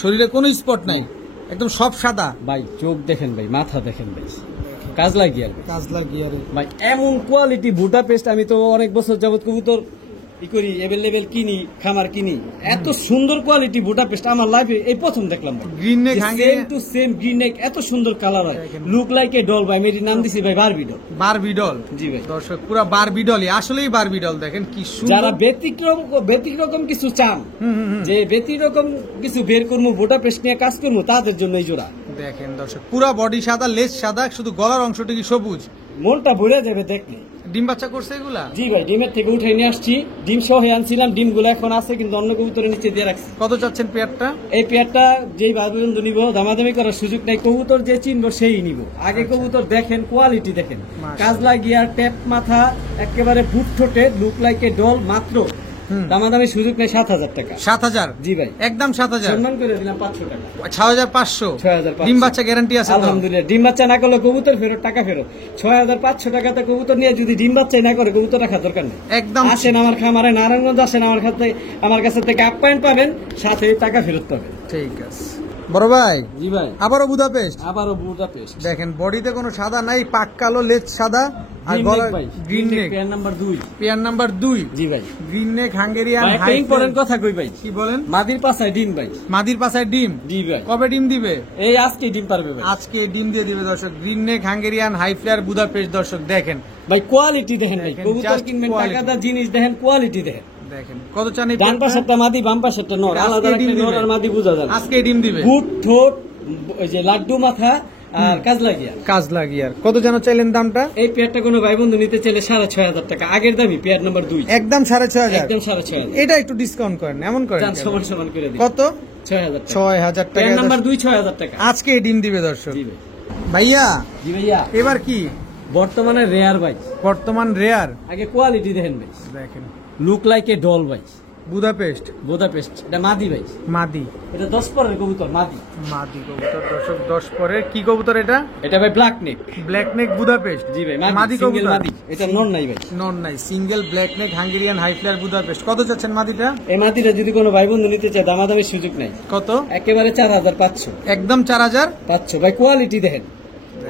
শরীরে কোনো স্পট নাই, একদম সব সাদা। ভাই চোখ দেখেন ভাই, মাথা দেখেন ভাই, কাজ লাগিয়ে আর কাজলার গিয়ারে ভাই এমন কোয়ালিটি বুদাপেস্ট। আমি তো অনেক বছর যাবত কবুতর ই করি, এভেলেবেল কিনি, খামার কিনি। এত সুন্দর কোয়ালিটি বুদাপেস্ট আমার লাইফে এই প্রথম দেখলাম ভাই। Green neck same to same green নেক, এত সুন্দর কালার হয়, লুক লাইক এ ডল ভাই। আমি এটির নাম দিছি ভাই বারবি ডল। Barbie doll. জি ভাই। দর্শক পুরো বারবি ডলই, আসলেই বারবি ডল। দেখেন কি যারা সুন্দর। ব্যতিক্রম কিছু চান, যে ব্যতিক্রম কিছু বের করবো, বুদাপেস্ট নিয়ে কাজ করবো, তাদের জন্য এই জোড়া। দেখেন দর্শক পুরো বডি সাদা, লেজ সাদা, শুধু গলার অংশটুকু সবুজ। মনটা ভরে যাবে দেখলে। ডিম বাচ্চা করছে এগুলা? জি ভাই ডিমের থেকে উঠে নিয়ে আসছি, ডিম সহ আনছিলাম, ডিম গুলো এখন আছে কিন্তু অন্য কবুতরের নিচে দিয়ে রাখছি। কত চাচ্ছেন পেয়ারটা? এই পেয়ারটা যেই ভাইবন্ধু নিব দামাদামি করার সুযোগ নাই, কবুতর যে চিনবো সেই নিব। আগে কবুতর দেখেন, কোয়ালিটি দেখেন, কাজলা গিয়ার, ট্যাপ মাথা, একেবারে ফুট ঠোঁটে, লুক লাইক এ ডল। মাত্র দামাদামি সুযোগ নেই 7000 টাকা। 7000? জি ভাই একদম 7000। সম্মান করে দিলাম 500 টাকা। 6500। 6500 ডিম বাচ্চা গ্যারান্টি আছে তো? আলহামদুলিল্লাহ। ডিম বাচ্চা না করলে কবুতর ফেরত, টাকা ফেরত। 6500 টাকাতে কবুতর নিয়ে যদি ডিম বাচ্চা না করে, কবুতর রাখার দরকার নেই। একদম। আসেন আমার খামারে, নারায়ণগঞ্জ আসেন, আমার কাছে থেকে আপ্যায়ন পাবেন, সাথে টাকা ফেরত পাবেন। ঠিক আছে। বড় ভাই জি ভাই, আবারও বুদাপেস্ট। আবারও বুদাপেস্ট। দেখেন বডিতে কোনো সাদা নাই, পাক কালো, লেজ সাদা আর গলা গ্রিন নেক, পেয়ার নাম্বার 2। Pair number 2। জি ভাই, গ্রিন নেক হাঙ্গেরিয়ান ভাই একটা হাই ইম্পর্টেন্ট কথা কই ভাই, কি বলেন? মাদির পাছায় ডিম ভাই। মাদির পাছায় ডিম? জি ভাই, কবে ডিম দিবে? এই আজকে ডিম পারবে ভাই, আজকে ডিম দিয়ে দিবে দর্শক। Green neck Hungarian high flyer Budapest দর্শক দেখেন। ভাই কোয়ালিটি দেখেন ভাই, দেখেন, কবুতর just কিনবেন quality। টাকাদার জিনিস দেখেন, কোয়ালিটি দেখেন। দেখেন কত চান এই ডান পেয়ারটা? পাশেরটা মাদি, বাম পাশেরটা নর, এটা আলাদা আজকেই ডিম রাখলে নর দিবে। আর মাদি বোঝা যায় না। আজকে ডিম দিবে। বুট ঠোঁট, ওই যে লাড্ডু মাথা আর কাজ লাগিয়া। কাজ লাগিয়ে আর কত যেন চাইলেন দামটা? এই পেয়ারটা কোনো ভাই বন্ধু নিতে চাইলে 6,500 টাকা, আগের দামই পেয়ার নাম্বার 2 একদম 6,500। একদম 6,500। এটা একটু ডিসকাউন্ট করেন, এমন করেন চান কেন? সমান সমান করে দিই। কত? 6,000 টাকা। 6,000 টাকা। পেয়ার নাম্বার 2 6,000 টাকা। আজকে ডিম দিবে দর্শক। জি ভাই, ভাইয়া জি ভাইয়া, এবার কি বর্তমানে রেয়ার ভাই, বর্তমান রেয়ার? আগে কোয়ালিটি দেখেন ভাই, দেখেন লুক লাইক এ ডল ভাই, বুদাপেস্ট বুদাপেস্ট। এটা মাদি ভাই, মাদি। এটা 10 পরের কবুতর মাদি। মাদি কবুতর দর্শক 10 পরের। কি কবুতর এটা? এটা ভাই black neck. Black neck Budapest. জি ভাই, মাদি মাদি সিঙ্গেল কবুতর। মাদি, এটা নন নাই ভাই, নন নাই, single black neck Hungarian high flyer Budapest. কত চাচ্ছেন মাদিটা? এই মাদিটা যদি কোনো ভাই বন্ধু নিতে চায় দামাদামির সুযোগ নাই, কত? একেবারে 4,500। একদম 4,000। 500 ভাই, কোয়ালিটি দেখেন।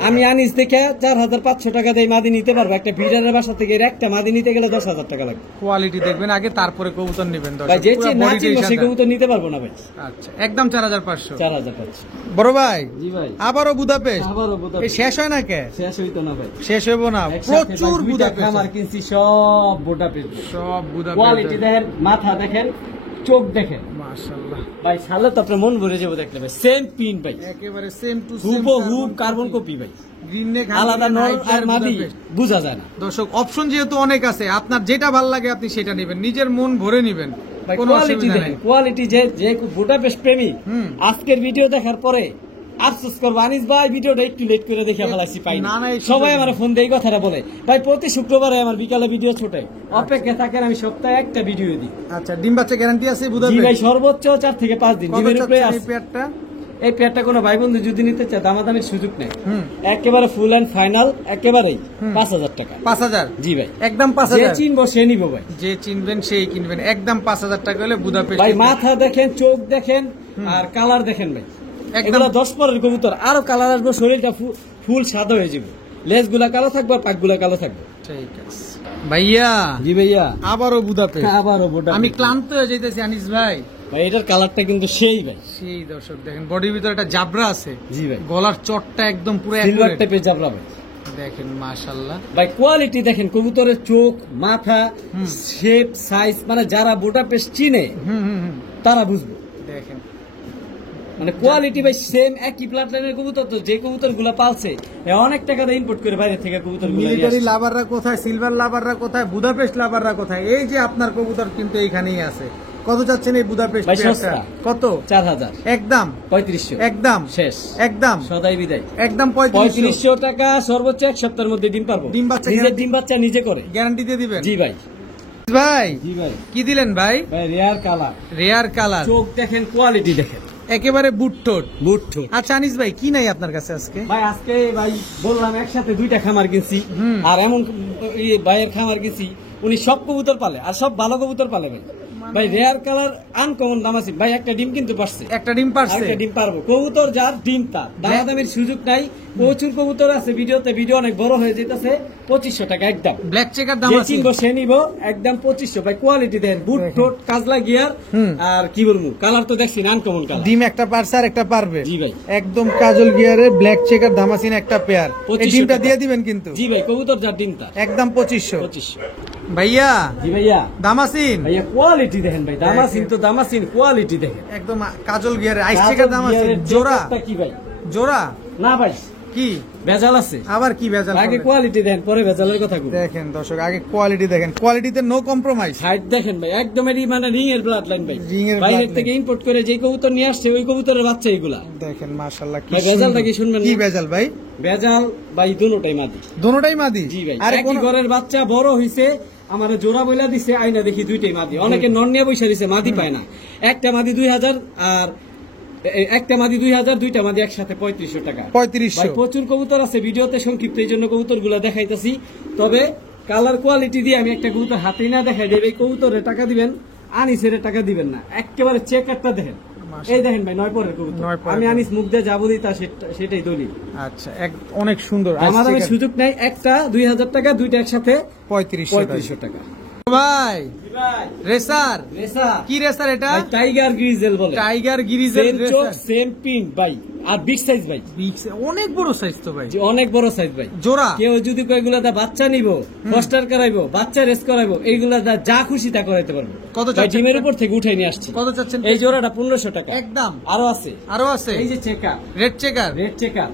আমি আনিস দেখে 4,500 টাকা দিয়ে মাদি নিতে পারবো। একটা বিড়ারের বাসা থেকে এর একটা মাদি নিতে গেলে 10,000 টাকা লাগবে। কোয়ালিটি দেখবেন আগে, তারপরে কবুতর নেবেন ভাই দর্শক। যে পুরো না body চিনবো টাই সে সাদা। কবুতর নিতে পারবো না ভাই। আচ্ছা একদম 4,500। 4,500। বড় ভাই জি ভাই, আবারও বুদাপেস্ট। আবারও এই বুদাপেস্ট। শেষ হয় না কে? শেষ হইতো না ভাই, শেষ হইব না, প্রচুর বুদাপেস্ট। খামার কিনছি সব বুদাপেস্ট। সব কোয়ালিটি বুদাপেস্ট। দেখেন, মাথা দেখেন, চোখ দেখেন মাশাআল্লাহ ভাই, সালে তো আপনার মন ভরে যাবো দেখলে ভাই। সেম পিন ভাই, একেবারে সেম টু সেম হুবহু কার্বন কপি ভাই, গ্রিন নেক আলাদা নর আর মাদি বুঝা যায় না। দর্শক অপশন যেহেতু অনেক আছে, আপনার যেটা ভালো লাগে আপনি সেটা নেবেন, নিজের মন ভরে নেবেন, ভাই কোনো কোয়ালিটি অসুবিধা দেখেন, নেই। কোয়ালিটি যে যে বুদাপেস্ট প্রেমী হুম। আজকের ভিডিও দেখার পরে আফসোস করবো, আনিস ভাই ভিডিওটা একটু লেট করে দেখে ফেলাইছি, পাই না, না, একটু সবাই দেরি। আমার ফোন দিয়ে এই কথাটা বলে ভাই, প্রতি শুক্রবারে আমার বিকালে ভিডিও ছোটে, অপেক্ষা থাকেন, আমি সপ্তাহে একটা ভিডিও দিই। আচ্ছা ডিম বাচ্চা গ্যারান্টি আছে জি বুদাপেস্ট? ভাই, সর্বোচ্চ 4 থেকে 5 দিন কত ডিমের উপরে চাচ্ছেন এই আছে। পেয়ারটা? এই পেয়ারটা কোনো ভাই বন্ধু যদি নিতে চায় দামাদামির সুযোগ নেই, হুম। একেবারে ফুল এন্ড ফাইনাল, একেবারেই হুম। 5,000 টাকা। 5,000 জি ভাই, একদম যে 5,000। চিনবো সে নিবো ভাই। যে চিনবেন সেই কিনবেন, একদম 5,000 টাকা হলে বুদাপেস্ট। ভাই মাথা দেখেন, চোখ দেখেন আর কালার দেখেন ভাই, একদম। এগুলো 10 পরের কবুতর, আরো কালার আসবে, শরীরটা ফুল সাদা হয়ে যাবে, লেজ গুলা কালো থাকবে আর পাক গুলা কালো থাকবে। ঠিক আছে ভাইয়া, জি ভাইয়া, আবারও বুদাপেস্ট। আবারও বোটা। আমি ক্লান্ত হয়ে যাইতেছি আনিস ভাই। ভাই এটার কালারটা কিন্তু সেই ভাই, সেই দর্শক দেখেন বডির ভিতরে একটা জাবরা আছে, জি ভাই, গলার চটটা একদম পুরো সিলভার accurate। টাইপের জাবরা ভাই। দেখেন মাশাআল্লাহ। ভাই কোয়ালিটি দেখেন, কবুতরের চোখ, মাথা, শেপ, সাইজ, মানে যারা বুদাপেস্ট চিনে হুম হুম হুম। তারা বুঝবে। দেখেন মানে কোয়ালিটি ভাই সেম, একই প্লাট লাইনের কবুতর, তো যে কবুতর গুলা পালছে এ অনেক টাকা দিয়ে ইম্পোর্ট করে বাইরে থেকে কবুতর গুলা মিলিটারি লাভাররা কোথায়, সিলভার লাভাররা কোথায়, বুদাপেস্ট লাভাররা কোথায়? এই যে আপনার কবুতর কিন্তু এইখানেই আছে। কত চাচ্ছেন এই বুদাপেস্ট ভাই পেয়ারটা? সস্তা। কত? 4,000। একদম 3500 একদম শেষ, একদম সদাই বিদায়। একদম 3500 3500 টাকা, সর্বোচ্চ 1 সপ্তাহের মধ্যে ডিম পারবো। ডিম বাচ্চা নিজের guarantee- ডিম বাচ্চা নিজে করে। গ্যারান্টি দিয়ে দিবেন? জি ভাই, ভাই জি ভাই, কি দিলেন ভাই? ভাই রেয়ার কালার, রেয়ার কালার, চোখ দেখেন, কোয়ালিটি দেখেন, একেবারে বুট ঠোঁট। বুট্টু। আচ্ছা আনিস ভাই কি নাই আপনার কাছে আজকে? ভাই আজকে ভাই বললাম একসাথে 2টা খামার কিনছি, হুম। আর এমন ভাইয়ের খামার কিনছি, উনি সব কবুতর পালে আর সব ভালো কবুতর পালে ভাই। ভাই রেয়ার কালার, আনকমন দাম আছে ভাই, একটা ডিম কিন্তু পারছে, একটা ডিম পারছে? আরেকটা ডিম পারবো। কবুতর যার ডিম তার, দামাদামির সুযোগ নাই। প্রচুর কবুতর আছে ভিডিওতে, ভিডিও অনেক বড় হয়ে যেতেছে। 2500 টাকা একদম, ব্ল্যাক চেকার দাম যে আছে? চিনবো সে নিবো, একদম 2500 ভাই। কোয়ালিটি দেন, বুট ঠোঁট কাজ লাগিয়ার, হুম। আর কি বলবো, কালার তো দেখছি আনকমন কালার। ডিম একটা পারছে আর একটা পারবে? জি ভাই, একদম কাজল গিয়ারে ব্ল্যাক চেকার ধামাসিন একটা পেয়ার। এই 2500 ডিমটা টাকা। দিয়ে দিবেন কিন্তু? জি ভাই, কবুতর যার ডিম তার, একদম 2500। 2500। ভাইয়া জি ভাইয়া, দামাসিন ভাইয়া কোয়ালিটি দেখেন ভাই, দামাসিন তো দামাসিন, কোয়ালিটি দেখেন। একদম কাজল গিয়ারে আইস চেকার দামাসিন জোড়া? কি ভাই, জোড়া না ভাই কি ভেজাল আছে, আবার কি ভেজাল? আগে করলেন? কোয়ালিটি দেন পরে ভেজালের কথা বলুন। দেখেন দর্শক আগে কোয়ালিটি দেখেন, কোয়ালিটিতে নো কম্প্রোমাইজ। হাইট দেখেন ভাই, একদম এটি মানে রিং এর ব্লাড লাইন ভাই, ring এর বাইরের bloodline। থেকে ইম্পোর্ট করে যে কবুতর নিয়ে আসছে ওই কবুতরের বাচ্চা এগুলা। দেখেন মাশাআল্লাহ কি ভাই, ভেজালটা সুন্দর। কি শুনবেন কি না? ভেজাল ভাই? ভেজাল ভাই দুটোটাই মাদি। দোনোটাই মাদি? জি ভাই, আরে একই কোন ঘরের বাচ্চা বড় হইছে, আমার জোড়া বইলা দিছে, আইনা দেখি 2টাই মাদি। অনেকে নন নিয়ে বসে দিছে, মাদি পায় না। একটা মাদি 2000 আর একটা মাদি 2000, 2টা মাদি একসাথে 3500 টাকা। 3500। ভাই প্রচুর কবুতর আছে, ভিডিওতে সংক্ষিপ্ত এই জন্য কবুতর গুলা দেখাইতেছি। তবে কালার কোয়ালিটি দিয়ে আমি একটা কবুতর হাতেই না দেখাই দেব। এই কবুতরের টাকা দিবেন, আনিসের টাকা দিবেন না, একেবারে চেকারটা দেখেন, এই দেখেন ভাই 9 পরের কবুতর। 9 পরের আমি আনিস মুখ দিয়ে যাবো দিই তা সেটাই দলিল। আচ্ছা, অনেক সুন্দর। আমার আমি সুযোগ নাই, একটা 2000 টাকা, দুইটা একসাথে 3500 টাকা। ভাই রেসার কি রেসার এটা? টাইগার গ্রিজেল বলে। টাইগার গ্রিজেল সেম চোখ সেম প্রিন্ট ভাই, আর বিগ সাইজ ভাই, অনেক বড় সাইজ তো ভাই, অনেক বড় সাইজ ভাই। জোড়া কেউ যদি কয়েকগুলা বাচ্চা নিব, ফস্টার করাইবো, বাচ্চা রেস করাইবো, এইগুলা যা খুশি তা করাইতে পারবো। কত ভাই ডিমের উপর থেকে উঠাই নিয়ে আসছি। কত চাচ্ছেন? এই জোড়াটা 1500 টাকা একদম। আরো আছে এই যে red checker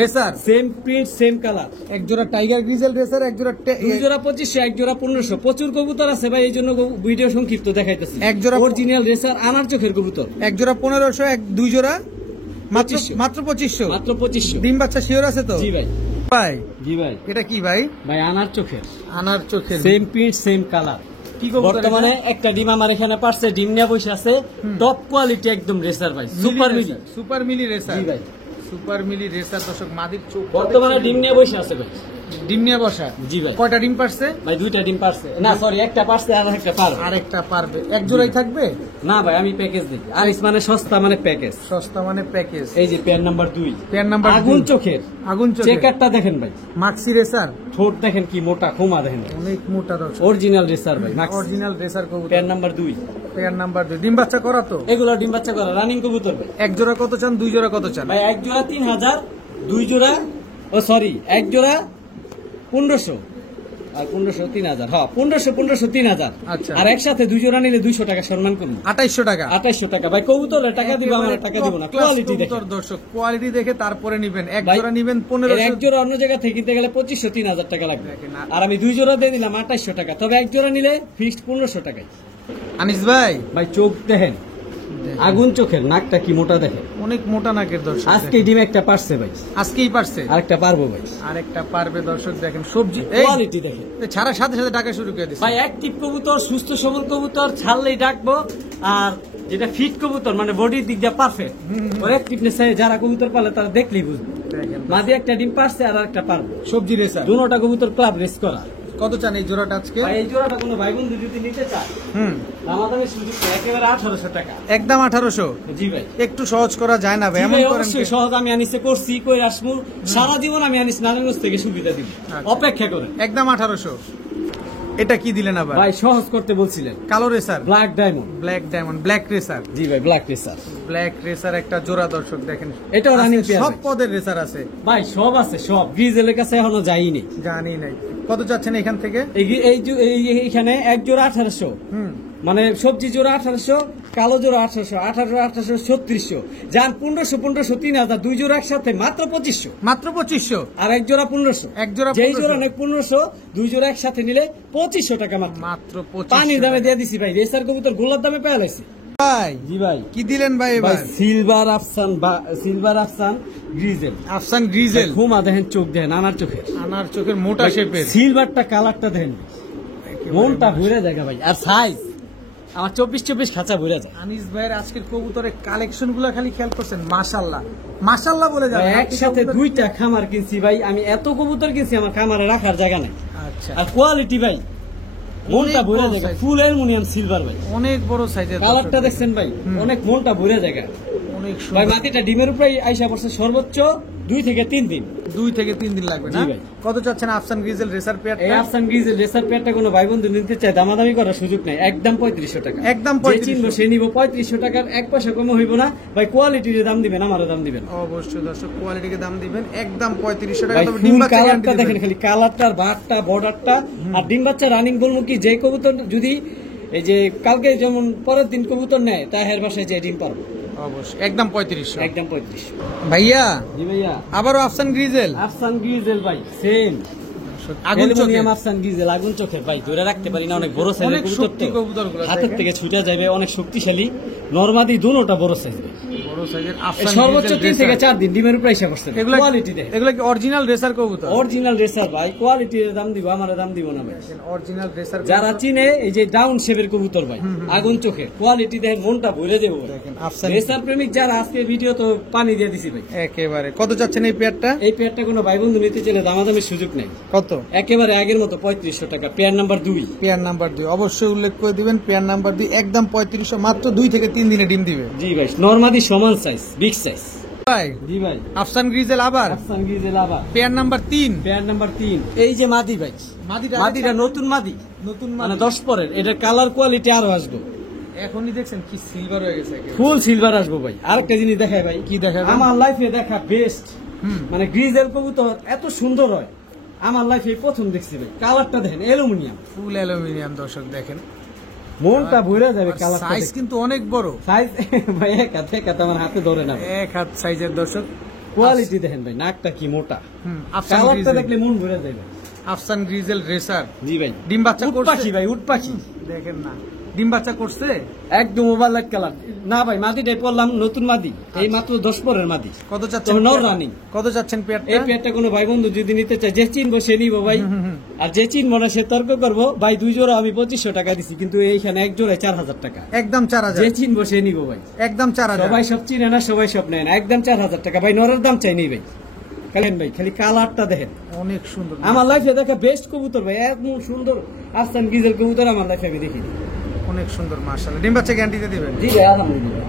racer, same print same colour. এক জোড়া টাইগার গ্রিজেল রেসার, এক জোড়া দুই জোড়া 2500, এক জোড়া 1500। প্রচুর কবুতর আছে ভাই, এই জন্য ভিডিও সংক্ষিপ্ত দেখাইতেছি। এক জোড়া অরিজিনাল রেসার আনার চোখের কবুতর, এক জোড়া 1500, দুই জোড়া মাত্র 2500। মাত্র 2500। ডিম বাচ্চা শিওর আছে তো? জি ভাই। জি ভাই, এটা কি ভাই? ভাই আনার চোখের সেম প্রিন্ট সেম কালার। কি কবুতর? বর্তমানে একটা ডিম আমার এখানে পারছে, ডিম নিয়ে বসে আছে। টপ কোয়ালিটি একদম রেসার ভাই, সুপার মিলি রেসার। জি ভাই, সুপার মিলি রেসার। দর্শক মাদির চোখ বর্তমানে ডিম নিয়ে বসে আছে ভাই। ডিম নিয়ে বসা? জি ভাই। কয়টা ডিম পারছে ভাই? 2টা ডিম পারছে, না সরি একটা পারছে, আর একটা পারবে। আরেকটা পারবে। এক জোড়াই থাকবে? না ভাই, আমি প্যাকেজ দিই। আর মানে সস্তা মানে প্যাকেজ। সস্তা মানে প্যাকেজ। এই যে পেয়ার নাম্বার 2, পেয়ার নাম্বার আগুন চোখের। চেকারটা দেখেন ভাই, মাক্সি রেসার। ঠোঁট দেখেন কি মোটা, খোমা দেখেন, অনেক মোটা। দর্শক অরিজিনাল রেসার ভাই, অরিজিনাল রেসার কবুতর। Pair number 2। পেয়ার নাম্বার 2 ডিম বাচ্চা করা তো? এগুলো ডিম বাচ্চা করা রানিং কবুতর ভাই। এক জোড়া কত চান? দুই জোড়া কত চান? ভাই এক জোড়া 3000, দুই জোড়া এক জোড়া 1500, আর 1500 3000। হ্যাঁ 1500 3000। আচ্ছা। আর একসাথে দুই জোড়া নিলে 200 টাকা সম্মান করুন। 2800 টাকা। 2800 টাকা ভাই। কবুতরের টাকা দিব, আমার টাকা দিব না। কোয়ালিটি দেখে দর্শক, কোয়ালিটি দেখে তারপরে নিবেন। এক জোড়া নিবেন 1500। এক জোড়া অন্য জায়গা থেকে কিনতে গেলে 2500 3000 টাকা লাগবে। আর আমি দুই জোড়া দিয়ে দিলাম 2800 টাকা। তবে এক জোড়া নিলে ফিক্সড 1500 টাকায়। আনিস ভাই, চোখ দেখেন, আগুন চোখের, নাকটা কি মোটা দেখেন, অনেক মোটা নাকের। দর্শক আজকে ডিম একটা পারছে ভাই, আজকেই পারছে। আরেকটা পারবো ভাই, আরেকটা পারবে। দর্শক দেখেন সবজি কোয়ালিটি দেখেন, ছাড়ার সাথে সাথে ডাকা শুরু করে দিচ্ছে ভাই। অ্যাক্টিভ কবুতর, সুস্থ সবল কবুতর, ছাড়লেই ডাকবো। আর যেটা ফিট কবুতর, মানে বডির দিক দিয়ে পারফেক্ট, ওর অ্যাক্টিভনেস যারা কবুতর পালে তারা দেখলেই বুঝবে। মাঝে একটা ডিম পারছে, আর একটা পারবো। সবজি রেসার, দুটোটা কবুতর ক্লাব রেস করা। কত চান এই জোড়াটা আজকে? ভাই এই জোড়াটা কোনো ভাই বন্ধু যদি নিতে চায়, দামাদামি সুযোগ নেই, একেবারে 1800 টাকা। একদম 1800? জি ভাই। একটু সহজ করা যায় না ভাই? এমন করেন অবশ্যই সহজ। আমি আনিসে করছি, কই আসমু সারা জীবন, আমি আনিস নারায়ণগঞ্জ থেকে সুবিধা দিব, অপেক্ষা করেন। একদম 1800। এটা কি দিলেন আবার ভাই? সহজ করতে বলছিলেন। কালো racer, black diamond, black racer. জি ভাই, ব্ল্যাক রেসার। ব্ল্যাক রেসার একটা জোড়া। দর্শক দেখেন, এটাও রানিং পেয়ার। সব পদের রেসার আছে ভাই, সব আছে, সব। গ্রিজেলের কাছে এখনো যাইনি, জানি নাই। কত চাচ্ছেন এখান থেকে? এইখানে এক জোড়া 1800, মানে সবজি জোড়া 1800, কালো জোড়া 1800, 1800 3600, যান 1500 3000, দুই জোড়া একসাথে মাত্র 2500। মাত্র 2500। আর এক জোড়া 1500। এক জোড়া যেই জোড়া অনেক 1500, দুই জোড়া একসাথে নিলে 2500 টাকা মাত্র। মাত্র 2500। পানির দামে দিয়ে দিছি ভাই, রেসার কবুতর গোলার দামে পেয়ে লাইছি ভাই। জি ভাই। কি দিলেন ভাই এবার? সিলভার আফসান গ্রিজেল। আফসান গ্রিজেল। ঘুমা দেখেন, চোখ দেখেন, আনার চোখের মোটা শেপের। সিলভারটা কালারটা দেখেন, মনটা ভরে যায় ভাই। আর সাইজ আমার 24 খাঁচা ভরে যায়। আনিস ভাইয়ের আজকের কবুতরের কালেকশন গুলা খালি খেয়াল করছেন, মাশাআল্লাহ বলে যাবে। একসাথে দুইটা খামার কিনছি ভাই, আমি এত কবুতর কিনছি, আমার খামারে রাখার জায়গা নাই। আচ্ছা। আর কোয়ালিটি ভাই, মনটা ভরে যায়। ফুল অ্যালুমিনিয়াম সিলভার ভাই, অনেক বড় সাইজের। কালারটা দেখছেন ভাই, অনেক মনটা ভরে যায়। অনেক ভাই মাটিটা ডিমের উপরে আইসা পড়ছে, সর্বোচ্চ 2 থেকে 3 দিন। 2 থেকে 3 দিন লাগবে না? কত চাচ্ছেন আফসান গ্রিজেল রেসার পেয়ারটা? এই আফসান গ্রিজেল রেসার পেয়ারটা কোনো ভাই বন্ধু নিতে চায়, দামাদামি করার সুযোগ নাই। একদম 3500 টাকা। একদম 3500। সে নিব 3500 টাকার, এক পয়সা কম হইব না ভাই। কোয়ালিটির দাম দিবেন, আমারও দাম দিবেন। অবশ্যই দর্শক, কোয়ালিটিকে দাম দিবেন। একদম 3500 টাকা। তবে ডিম বাচ্চা কালারটা দেখেন, খালি কালারটার, বাটটা, বর্ডারটা। আর ডিম বাচ্চা রানিং বলবো কি, যে কবুতর যদি এই যে কালকে যেমন পরের দিন কবুতর নেয়, তাহের বাসায় যে ডিম পারবো। অবশ্যই একদম 3500। একদম 3500 ভাইয়া। জি ভাইয়া। আবারও আফসান গ্রিজেল। ভাই সেম আগুন চোখের আফসান গ্রিজেল, আগুন চোখের ভাই। ধরে রাখতে পারি না, অনেক বড় সাইজের কবুতর, হাতের থেকে ছুটে যাবে, অনেক শক্তিশালী। নরমাদি দুটোটা বড় সাইজ, বড় সাইজের আফসান সর্বোচ্চ 3 থেকে 4 দিন ডিমের উপরে এসে করছে। কোয়ালিটি দেখেন, এগুলো কি অরিজিনাল রেসার কবুতর? অরিজিনাল রেসার ভাই। কোয়ালিটির দাম দিব, আমারে দাম দিব না ভাই। অরিজিনাল রেসার যারা চিনে, এই যে ডাউন শেপের কবুতর ভাই, আগুন চোখের, কোয়ালিটি দেখেন, মনটা ভরে দেবো। দেখেন আফসান রেসার প্রেমিক যারা, আজকে ভিডিও তো পানি দিয়ে দিছি ভাই একেবারে। কত চাচ্ছেন এই পেয়ারটা? এই পেয়ারটা কোনো ভাই বন্ধু নিতে চাইলে দামাদামির সুযোগ নেই। কত? একেবারে আগের মতো 3500 টাকা। Pair number 2। পেয়ার নাম্বার 2 অবশ্যই উল্লেখ করে দিবেন। পেয়ার নাম্বার 2 একদম 3500, মাত্র 2 থেকে 3 3 দিনে ডিম দিবে। জি ভাই নরমাদি সমান সাইজ, বিগ সাইজ। ভাই জি ভাই আফসান গ্রিজেল আবার আফসান গিজেল আবার পেয়ার নাম্বার 3। Pair number 3। এই যে মাদি ভাই, মাদিটা নতুন মাদি, নতুন মানে 10 পরের। এটার কালার কোয়ালিটি আরো আসবে। এখনই দেখছেন কি সিলভার হয়ে গেছে একেবারে। ফুল সিলভার আসবো ভাই। আরেকটা জিনিস দেখাই ভাই, কি দেখাবেন? আমার লাইফে দেখা বেস্ট, মানে গ্রিজেল কবুতর এত সুন্দর হয় আমার লাইফে প্রথম দেখছি ভাই। কালারটা দেখেন অ্যালুমিনিয়াম, ফুল অ্যালুমিনিয়াম দর্শক দেখেন, মনটা ভরে যাবে কালারটা। সাইজ কিন্তু অনেক বড়, সাইজ ভাই এক হাতে আমার হাতে ধরে না। এক হাত সাইজের দর্শক। কোয়ালিটি দেখেন ভাই, নাকটা কি মোটা, আফসান কালারটা গ্রিজেল, দেখলে মন ভরে যাবে। আফসান গ্রিজেল রেসার। জি ভাই ডিম বাচ্চা উট করছে পাখি ভাই, উট পাখি দেখেন না, ডিম বাচ্চা করছে একদম ওভার লাইট কালার। না ভাই মাদিটাই পড়লাম নতুন মাদি, এই মাত্র 10 পরের মাদি। কত চাচ্ছেন? তবে নর রানিং। কত চাচ্ছেন পেয়ারটা? এই পেয়ারটা কোনো ভাই বন্ধু যদি নিতে চায়, যে চিনবো সে নিবো ভাই, আর যে চিনবো না সে তর্ক করবো। ভাই 2 জোড়া আমি 2500 টাকা দিছি, কিন্তু এইখানে এক জোড়ায় 4000 টাকা। একদম 4000, যে চিনবো সে নিবো ভাই। একদম 4000। সবাই সব চিনে না, সবাই সব নেয় না, একদম 4000 টাকা ভাই। নরের দাম চাই নেই ভাই। কালেন ভাই খালি কালারটা দেখেন, অনেক সুন্দর। আমার লাইফে দেখা বেস্ট কবুতর ভাই, এত সুন্দর আফসান গিজেল কবুতর আমার লাইফে আমি দেখিনি। অনেক সুন্দর মাশাআল্লাহ। ডিম বাচ্চা গ্যারান্টিতে দিবেন? জি ভাই আলহামদুলিল্লাহ।